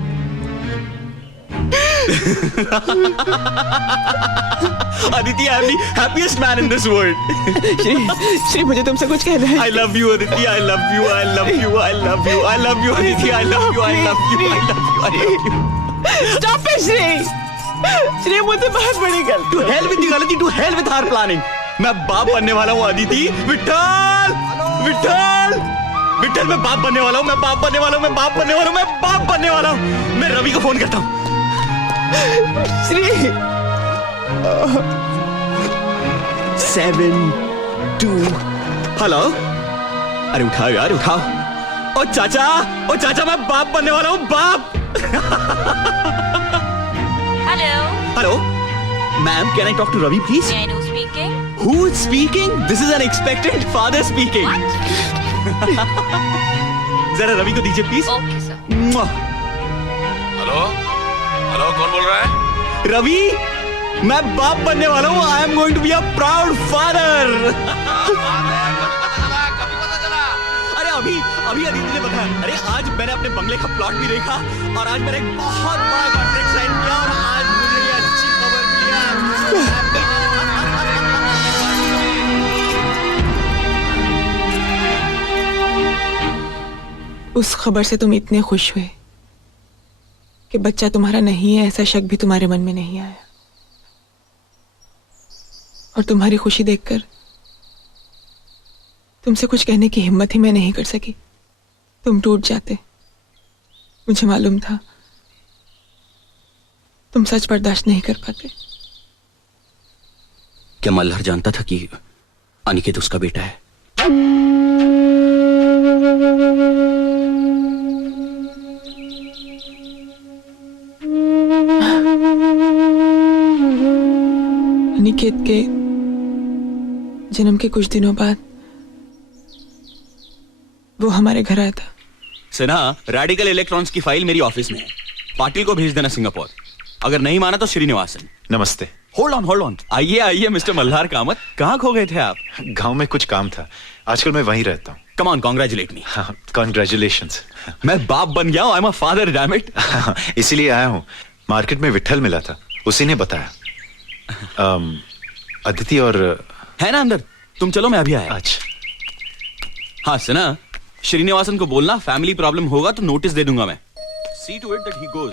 Aditi, I am the happiest man in this world. Shri, मुझे तुमसे कुछ कहना है। I love you, Aditi. I love you. I love you. I love you. I love you, Aditi. I love you. I love you. I love you. I love you. Stop it, Shri. Shri, मुझे बहुत बड़ी गलती। To hell with the गलती, to hell with our planning. मैं बाप बनने वाला हूँ अदिति। विठल, विठल, विठल, मैं बाप बनने वाला हूँ। मैं बाप बनने वाला हूँ। मैं बाप बनने वाला हूँ। मैं बाप बनने वाला हूँ। मैं रवि को फोन करता हूँ। श्री, 7 2 हेलो। अरे उठाओ यार, उठाओ। ओ चाचा, ओ चाचा, मैं बाप बनने वाला हूँ। बाप। Hello. Hello ma'am, can I talk to Ravi please? Speaking. Who is speaking? This is an expectant father speaking. जरा रवि को दीजिए please. Okay sir. Hello, hello, कौन बोल रहा है? रवि, मैं बाप बनने वाला हूँ। I am going to be a proud father. अरे अभी अभी अदिति ने बताया। अरे आज मैंने अपने बंगले का प्लॉट भी देखा और आज मैंने एक बहुत बड़ा कॉन्ट्रैक्ट साइन किया और आज मुझे ये अच्छी खबर मिली है। उस खबर से तुम इतने खुश हुए कि बच्चा तुम्हारा नहीं है ऐसा शक भी तुम्हारे मन में नहीं आया। और तुम्हारी खुशी देखकर तुमसे कुछ कहने की हिम्मत ही मैं नहीं कर सकी। तुम टूट जाते। मुझे मालूम था तुम सच बर्दाश्त नहीं कर पाते। क्या मल्हार जानता था कि अनिकेत उसका बेटा है? अनिकेत के जन्म के कुछ दिनों बाद वो हमारे घर आया था। सिन्हा, रेडिकल इलेक्ट्रॉन्स की फाइल मेरी ऑफिस में है। पाटिल को भेज देना सिंगापुर। अगर नहीं माना तो श्रीनिवासन। नमस्ते। होल्ड ऑन, आइए आइए मिस्टर मल्हार कामत, कहाँ खो गए थे आप? गांव में कुछ काम था, आजकल मैं वहीं रहता हूँ। कम ऑन, कॉन्ग्रेचुलेट मी। हाँ, कॉन्ग्रेचुलेशंस। मैं बाप बन गया हूँ, I am a father, damn it. इसीलिए आया हूँ। मार्केट में विट्ठल मिला था, उसी ने बताया। अदिति और है ना अंदर, तुम चलो मैं अभी आया। अच्छा। हाँ सुना, श्रीनिवासन को बोलना फैमिली प्रॉब्लम होगा तो नोटिस दे दूंगा मैं। See to it that he goes.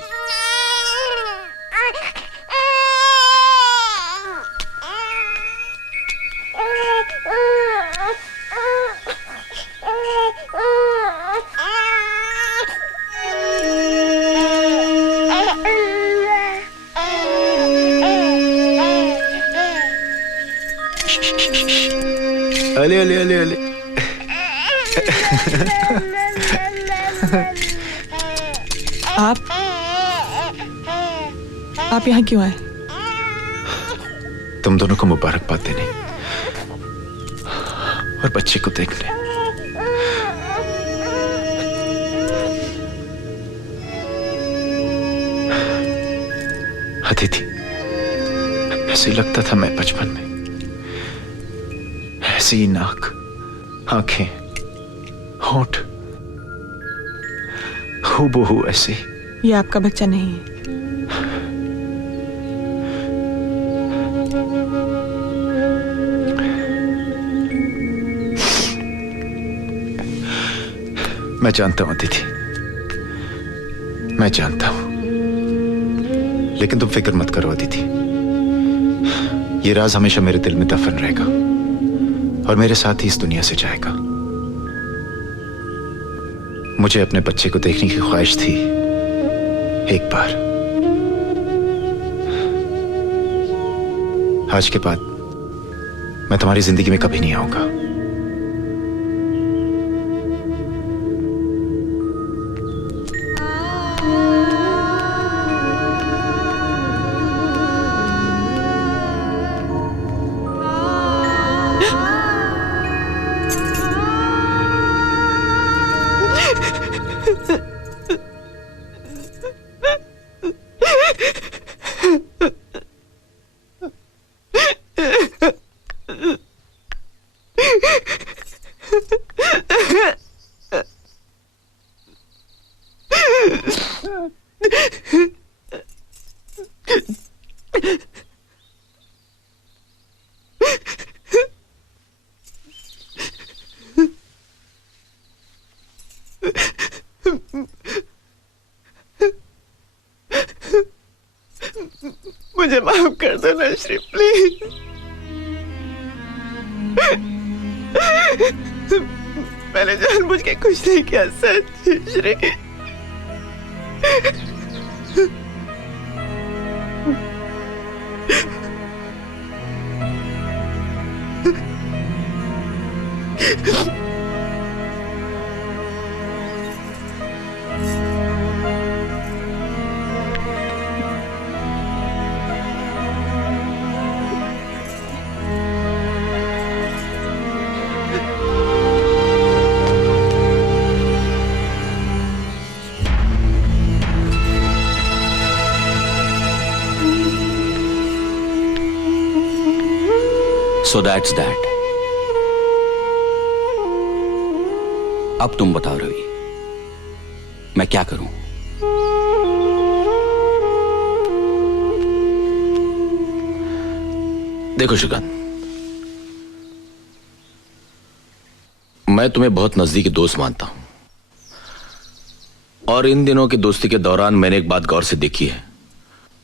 अले अले अले अले। आप यहाँ क्यों आए? तुम दोनों को मुबारकबाद देने और बच्चे को देखने। अदिति, ऐसे ही लगता था मैं बचपन में, ऐसी ही नाक, आंखें, होंठ, हूबहू ऐसे। ये आपका बच्चा नहीं है। मैं जानता हूं अदिति, मैं जानता हूं, लेकिन तुम फिक्र मत करो अदिति। ये राज हमेशा मेरे दिल में दफन रहेगा और मेरे साथ ही इस दुनिया से जाएगा। मुझे अपने बच्चे को देखने की ख्वाहिश थी एक बार। आज के बाद मैं तुम्हारी जिंदगी में कभी नहीं आऊंगा। मुझे माफ कर दो ना श्री, प्लीज। मैंने जानबूझ के कुछ नहीं किया सच श्री। So that's that. अब तुम बताओ रवि, मैं क्या करूं? देखो श्रीकांत, मैं तुम्हें बहुत नजदीकी दोस्त मानता हूं और इन दिनों की दोस्ती के दौरान मैंने एक बात गौर से देखी है,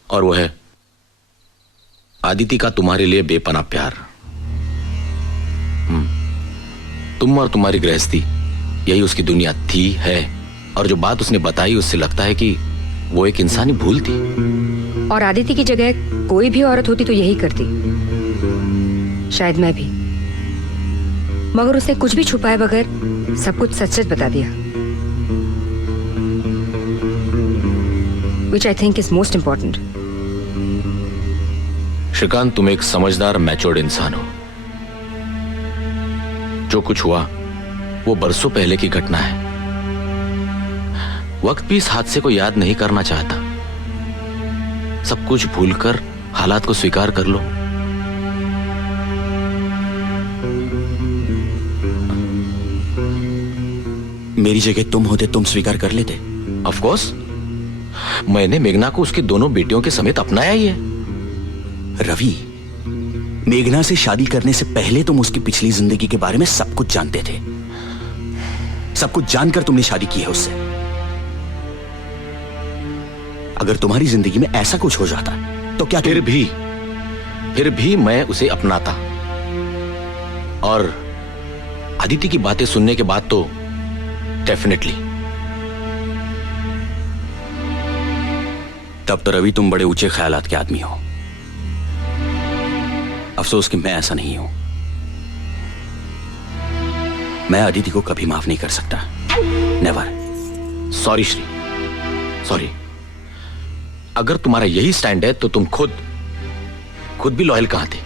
और वो है आदिति का तुम्हारे लिए बेपनाह प्यार। तुम और तुम्हारी गृहस्थी यही उसकी दुनिया थी, है, और जो बात उसने बताई उससे लगता है कि वो एक इंसानी भूल थी। और आदिति की जगह कोई भी औरत होती तो यही करती, शायद मैं भी। मगर उसने कुछ भी छुपाए बगैर सब कुछ सच सच बता दिया, which I think is most important. Shrikant, तुम एक समझदार मैच्योर्ड इंसान हो। जो कुछ हुआ वो बरसों पहले की घटना है। वक्त भी इस हादसे को याद नहीं करना चाहता। सब कुछ भूलकर हालात को स्वीकार कर लो। मेरी जगह तुम होते, तुम स्वीकार कर लेते? ऑफ कोर्स, मैंने मेघना को उसकी दोनों बेटियों के समेत अपनाया ही है। रवि, मेघना से शादी करने से पहले तुम उसकी पिछली जिंदगी के बारे में सब कुछ जानते थे। सब कुछ जानकर तुमने शादी की है उससे। अगर तुम्हारी जिंदगी में ऐसा कुछ हो जाता तो क्या फिर भी मैं उसे अपनाता। और अदिति की बातें सुनने के बाद तो डेफिनेटली। तब तो रवि तुम बड़े ऊंचे ख्यालात के आदमी हो। अफसोस कि मैं ऐसा नहीं हूं। मैं अदिति को कभी माफ नहीं कर सकता। नेवर। Sorry Shri, sorry. अगर तुम्हारा यही स्टैंड है तो तुम खुद भी लॉयल कहां थे?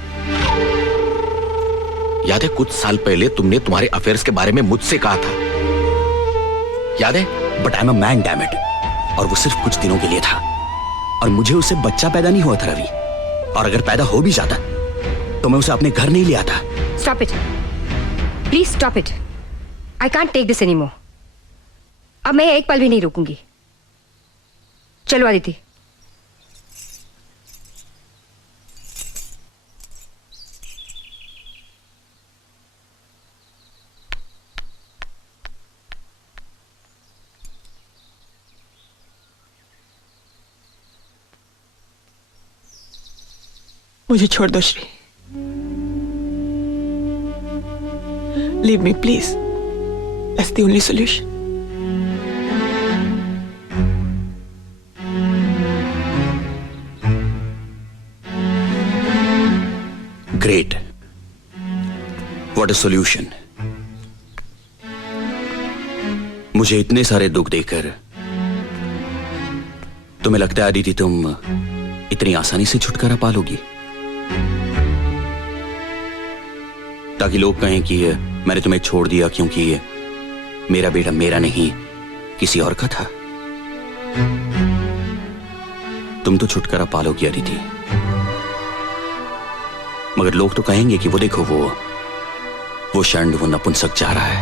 याद है कुछ साल पहले तुमने तुम्हारे अफेयर्स के बारे में मुझसे कहा था, याद है? But I am a man, damn it. और वो सिर्फ कुछ दिनों के लिए था। और मुझे उससे बच्चा पैदा नहीं हुआ था रवि। और अगर पैदा हो भी जाता तो मैं उसे अपने घर नहीं ले आता। Stop it, please stop it. I can't take this anymore. अब मैं एक पल भी नहीं रुकूंगी। चलो अदिति। मुझे छोड़ दो Shri. Leave me please. That's the only solution. Great. What a solution. मुझे इतने सारे दुख देकर तुम्हें लगता है अदिति तुम इतनी आसानी से छुटकारा पा लोगी? ताकि लोग कहें कि मैंने तुम्हें छोड़ दिया क्योंकि मेरा बेटा मेरा नहीं किसी और का था। तुम तो छुटकारा पा लोगी अदिति, मगर लोग तो कहेंगे कि वो देखो वो षंड, वो नपुंसक जा रहा है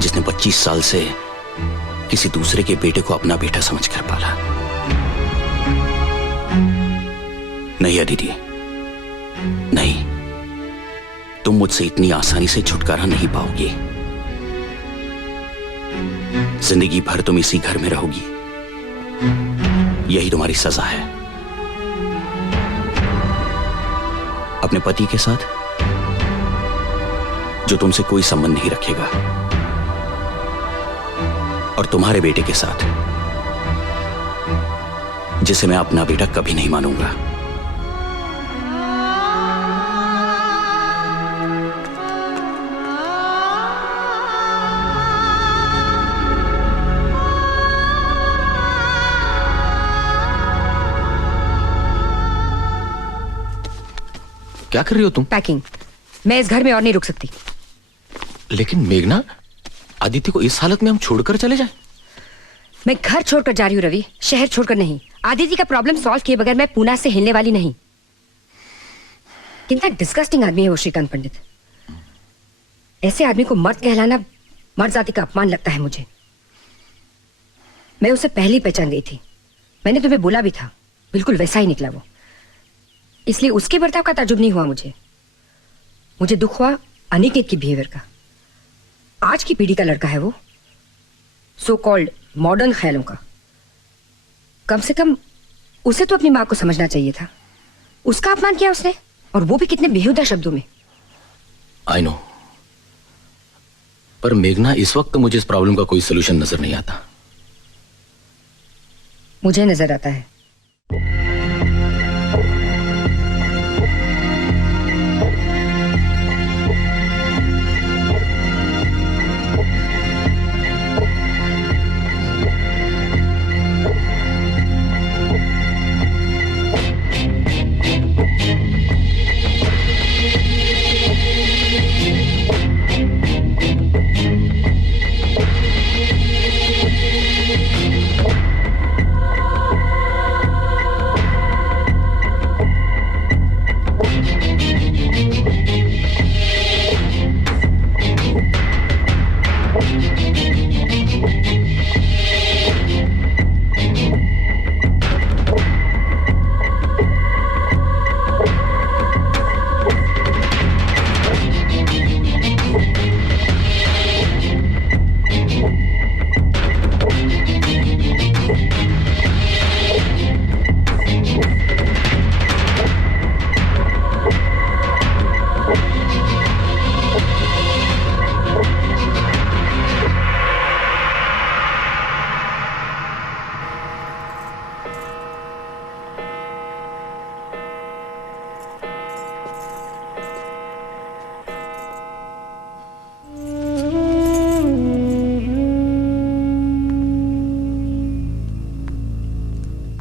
जिसने 25 साल से किसी दूसरे के बेटे को अपना बेटा समझकर पाला। नहीं अदिति, नहीं, तुम मुझसे इतनी आसानी से छुटकारा नहीं पाओगी। जिंदगी भर तुम इसी घर में रहोगी। यही तुम्हारी सजा है। अपने पति के साथ जो तुमसे कोई संबंध नहीं रखेगा, और तुम्हारे बेटे के साथ जिसे मैं अपना बेटा कभी नहीं मानूंगा। क्या कर रही हो तुम? पैकिंग। मैं इस घर में और नहीं रुक सकती। लेकिन मेघना, आदित्य को इस हालत में हम छोड़कर चले जाएं? मैं घर छोड़कर जा रही हूँ रवि, शहर छोड़कर नहीं। आदित्य का प्रॉब्लम सॉल्व किए बगैर मैं पूना से हिलने वाली नहीं। कितना डिस्गस्टिंग आदमी है वो श्रीकांत पंडित। ऐसे आदमी को मर्द कहलाना मर्द जाति का अपमान लगता है मुझे। मैं उसे पहले ही पहचान गई थी। मैंने तुम्हें बोला भी था, बिल्कुल वैसा ही निकला वो। इसलिए उसके बर्ताव का ताजुब नहीं हुआ मुझे दुख हुआ अनिकेत की बिहेवियर का। आज की पीढ़ी का लड़का है वो, सो कॉल्ड मॉडर्न ख्यालों का। कम से कम उसे तो अपनी मां को समझना चाहिए था। उसका अपमान किया उसने, और वो भी कितने बेहुदा शब्दों में। आई नो, पर मेघना इस वक्त मुझे इस प्रॉब्लम का कोई सोल्यूशन नजर नहीं आता। मुझे नजर आता है।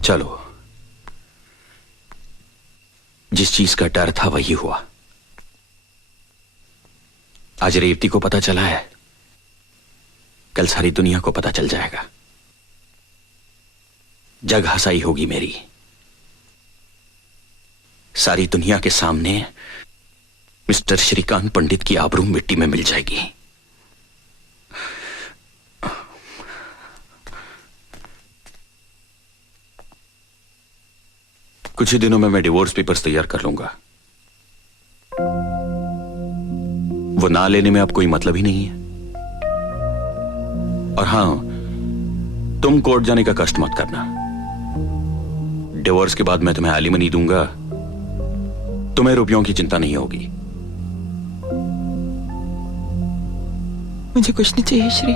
चलो, जिस चीज का डर था वही हुआ। आज रेवती को पता चला है, कल सारी दुनिया को पता चल जाएगा। जग हंसाई होगी मेरी। सारी दुनिया के सामने मिस्टर श्रीकांत पंडित की आबरू मिट्टी में मिल जाएगी। कुछ ही दिनों में मैं डिवोर्स पेपर्स तैयार कर लूंगा। वो ना लेने में अब कोई मतलब ही नहीं है। और हां, तुम कोर्ट जाने का कष्ट मत करना। डिवोर्स के बाद मैं तुम्हें एलिमनी दूंगा, तुम्हें रुपयों की चिंता नहीं होगी। मुझे कुछ नहीं चाहिए श्री।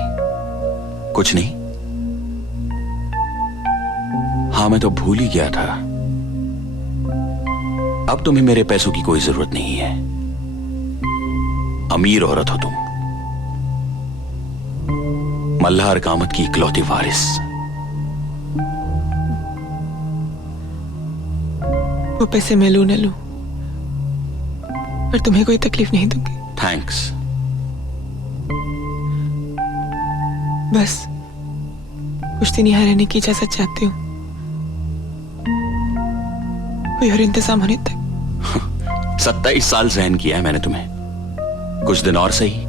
कुछ नहीं? हाँ, मैं तो भूल ही गया था। अब तुम्हें मेरे पैसों की कोई जरूरत नहीं है। अमीर औरत हो तुम, मल्हार कामत की इकलौती वारिस। वो पैसे मैं लूं न लूं, पर तुम्हें कोई तकलीफ नहीं दूंगी। थैंक्स। बस कुछ दिन यहाँ रहने की इजाजत चाहती हूँ, कोई और इंतजाम होने तक। 27 साल सहन किया है मैंने तुम्हें, कुछ दिन और सही।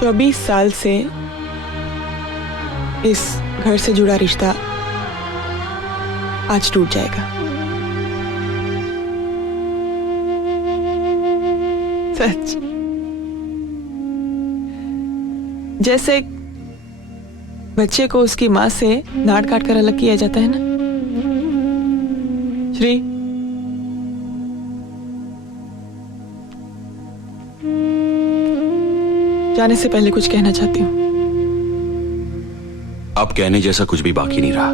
तो 20 साल से इस घर से जुड़ा रिश्ता आज टूट जाएगा। सच, जैसे बच्चे को उसकी मां से नाड़ काट कर अलग किया जाता है ना। श्री, जाने से पहले कुछ कहना चाहती हूँ। अब कहने जैसा कुछ भी बाकी नहीं रहा।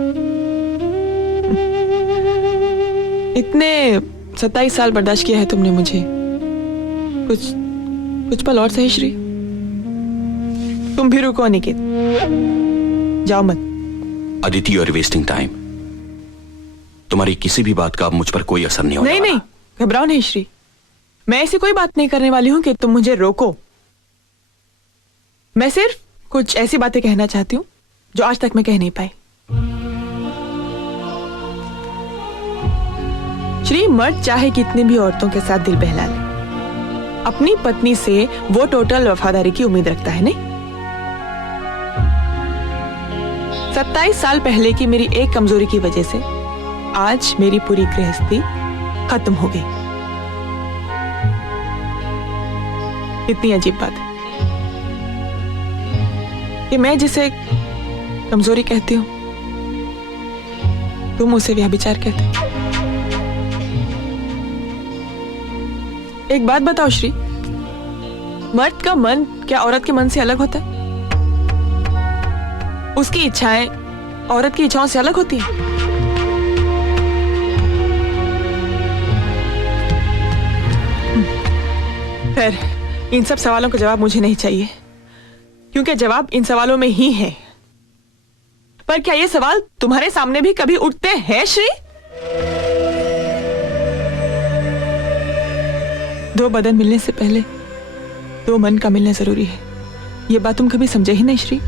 इतने 27 साल बर्दाश्त किया है तुमने मुझे, कुछ पल और सही श्री। तुम भी रुको निकित, जाओ मत। Aditi, you are wasting time. तुम्हारी किसी भी बात का अब मुझ पर कोई असर नहीं होने वाला। नहीं, घबराओ नहीं श्री। मैं ऐसी कोई बात नहीं करने वाली हूं कि तुम मुझे रोको। मैं सिर्फ कुछ ऐसी बातें कहना चाहती हूँ जो आज तक मैं कह नहीं पाई। श्री, मर्द चाहे कितनी भी औरतों के साथ दिल बहला ले, अपनी पत्नी से वो टोटल वफादारी की उम्मीद रखता है नहीं। 27 साल पहले की मेरी एक कमजोरी की वजह से आज मेरी पूरी गृहस्थी खत्म हो गई। कितनी अजीब बात है कि मैं जिसे कमजोरी कहती हूँ तुम उसे व्यभिचार कहते हो। एक बात बताओ श्री, मर्द का मन क्या औरत के मन से अलग होता है? उसकी इच्छाएं औरत की इच्छाओं से अलग होती हैं? खैर, इन सब सवालों का जवाब मुझे नहीं चाहिए, क्योंकि जवाब इन सवालों में ही है। पर क्या ये सवाल तुम्हारे सामने भी कभी उठते हैं श्री? दो बदन मिलने से पहले दो मन का मिलना जरूरी है। ये बात तुम कभी समझे ही नहीं श्री।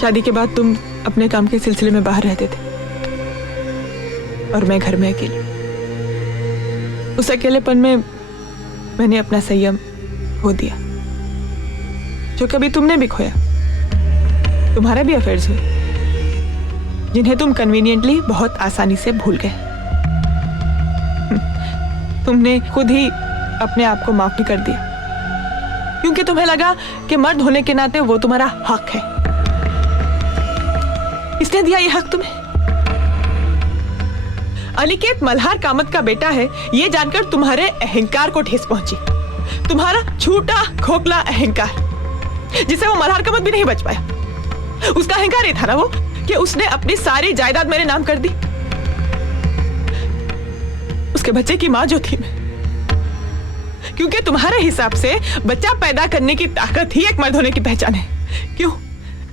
शादी के बाद तुम अपने काम के सिलसिले में बाहर रहते थे और मैं घर में अकेली। उस अकेलेपन में मैंने अपना संयम खो दिया, जो कभी तुमने भी खोया। तुम्हारे भी अफेयर्स हुए जिन्हें तुम कन्वीनियंटली बहुत आसानी से भूल गए। तुमने खुद ही अपने आप को माफ भी कर दिया, क्योंकि तुम्हें लगा कि मर्द होने के नाते वो तुम्हारा हक है। किसने दिया ये हक तुम्हें? अनिकेत मल्हार कामत का बेटा है, ये जानकर तुम्हारे अहंकार को ठेस पहुंची। तुम्हारा झूठा खोखला अहंकार, जिसे वो मल्हार कामत भी नहीं बच पाया। उसका अहंकार ये था ना वो कि उसने अपनी सारी जायदाद मेरे नाम कर दी। उसके बच्चे की मां जो थी मैं, क्योंकि तुम्हारे हिसाब से बच्चा पैदा करने की ताकत ही एक मर्द होने की पहचान है। क्यों?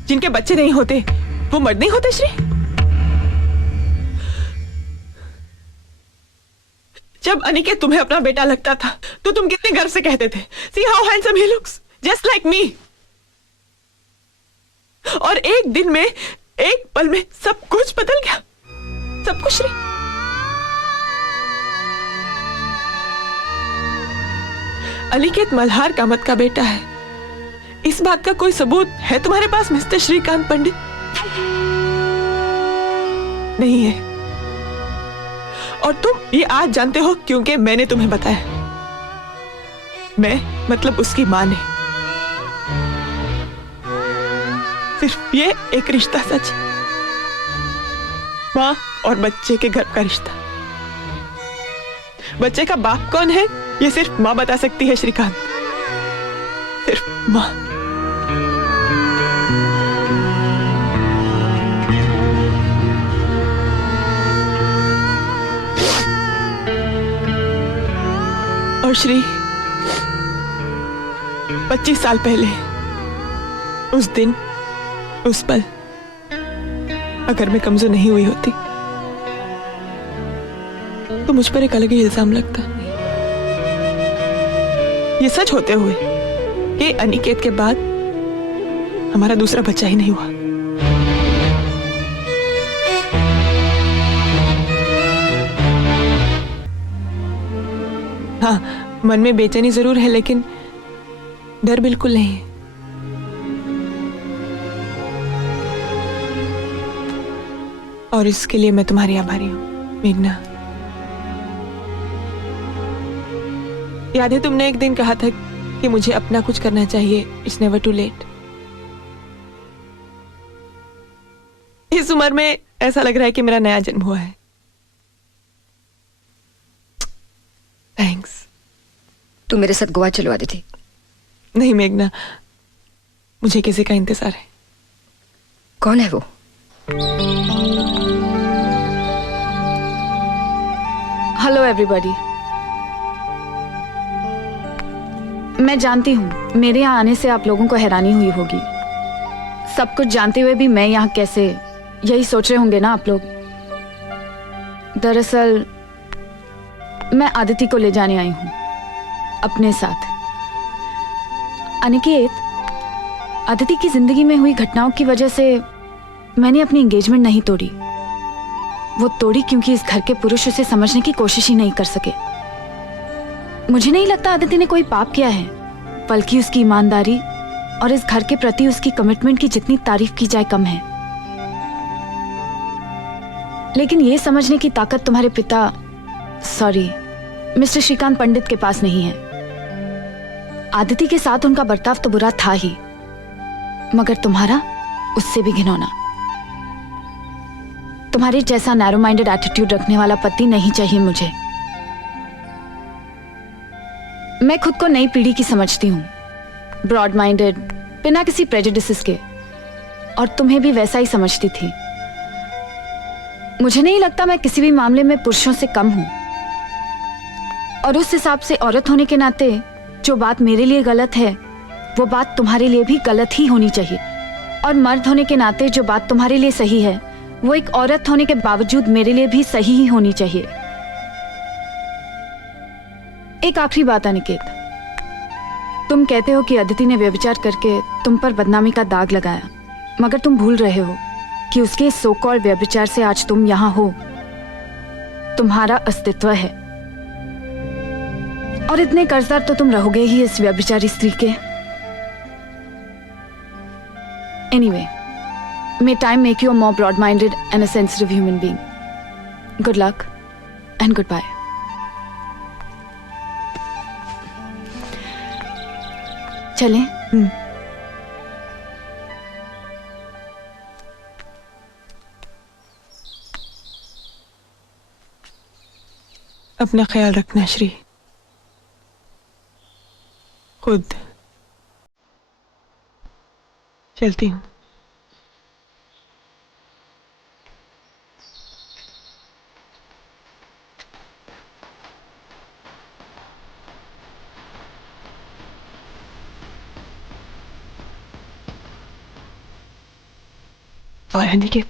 जिनके बच्चे नहीं होते वो मर्द नहीं होते श्री? जब अनिकेत तुम्हें अपना बेटा लगता था तो तुम कितने गर्व से कहते थे, See how handsome he looks, just like me। और एक दिन में, एक पल में सब कुछ बदल गया, सब कुछ नहीं। अनिकेत मल्हार कामत का बेटा है, इस बात का कोई सबूत है तुम्हारे पास मिस्टर श्रीकांत पंडित? नहीं है। और तुम ये आज जानते हो क्योंकि मैंने तुम्हें बताया। मैं मतलब उसकी मां ने। सिर्फ ये एक रिश्ता सच, मां और बच्चे के घर का रिश्ता। बच्चे का बाप कौन है ये सिर्फ मां बता सकती है श्रीकांत, सिर्फ मां। और श्री, 25 साल पहले, उस दिन, उस पल, अगर मैं कमजोर नहीं हुई होती तो मुझ पर एक अलग ही इल्जाम लगता। ये सच होते हुए कि अनिकेत के बाद हमारा दूसरा बच्चा ही नहीं हुआ। हाँ, मन में बेचैनी जरूर है, लेकिन डर बिल्कुल नहीं है। और इसके लिए मैं तुम्हारी आभारी हूं मेघना। याद है तुमने एक दिन कहा था कि मुझे अपना कुछ करना चाहिए, इट्स नेवर टू लेट। इस उम्र में ऐसा लग रहा है कि मेरा नया जन्म हुआ है। थैंक्स। तू मेरे साथ गोवा चलवा दी थी। नहीं मेघना, मुझे किसी का इंतजार है। कौन है वो? Hello everybody. मैं जानती हूँ मेरे यहाँ आने से आप लोगों को हैरानी हुई होगी। सब कुछ जानते हुए भी मैं यहाँ कैसे, यही सोच रहे होंगे ना आप लोग। दरअसल मैं आदिति को ले जाने आई हूँ अपने साथ। अनिकेत, आदिति की जिंदगी में हुई घटनाओं की वजह से मैंने अपनी एंगेजमेंट नहीं तोड़ी। वो तोड़ी क्योंकि इस घर के पुरुष उसे समझने की कोशिश ही नहीं कर सके। मुझे नहीं लगता आदिति ने कोई पाप किया है, बल्कि उसकी ईमानदारी और इस घर के प्रति उसकी कमिटमेंट की जितनी तारीफ की जाए कम है। लेकिन ये समझने की ताकत तुम्हारे पिता, सॉरी, मिस्टर श्रीकांत पंडित के पास नहीं है। आदिति के साथ उनका बर्ताव तो बुरा था ही, मगर तुम्हारा उससे भी घिनौना। तुम्हारे जैसा नैरो माइंडेड एटीट्यूड रखने वाला पति नहीं चाहिए मुझे। मैं खुद को नई पीढ़ी की समझती हूँ, ब्रॉड माइंडेड, बिना किसी प्रेजुडिसेस के, और तुम्हें भी वैसा ही समझती थी। मुझे नहीं लगता मैं किसी भी मामले में पुरुषों से कम हूं, और उस हिसाब से औरत होने के नाते जो बात मेरे लिए गलत है वो बात तुम्हारे लिए भी गलत ही होनी चाहिए, और मर्द होने के नाते जो बात तुम्हारे लिए सही है वो एक औरत होने के बावजूद मेरे लिए भी सही ही होनी चाहिए। एक आखिरी बात अनिकेत, तुम कहते हो कि अदिति ने व्यभिचार करके तुम पर बदनामी का दाग लगाया, मगर तुम भूल रहे हो कि उसके सो कॉल्ड व्यभिचार से आज तुम यहां हो, तुम्हारा अस्तित्व है, और इतने कर्जदार तो तुम रहोगे ही इस व्यभिचारी स्त्री के। Anyway, may time make you a more broad-minded and a sensitive human being. Good luck and goodbye. चलें? अपना ख्याल रखना श्री, खुद। चलती हूँ। और अनिकेत,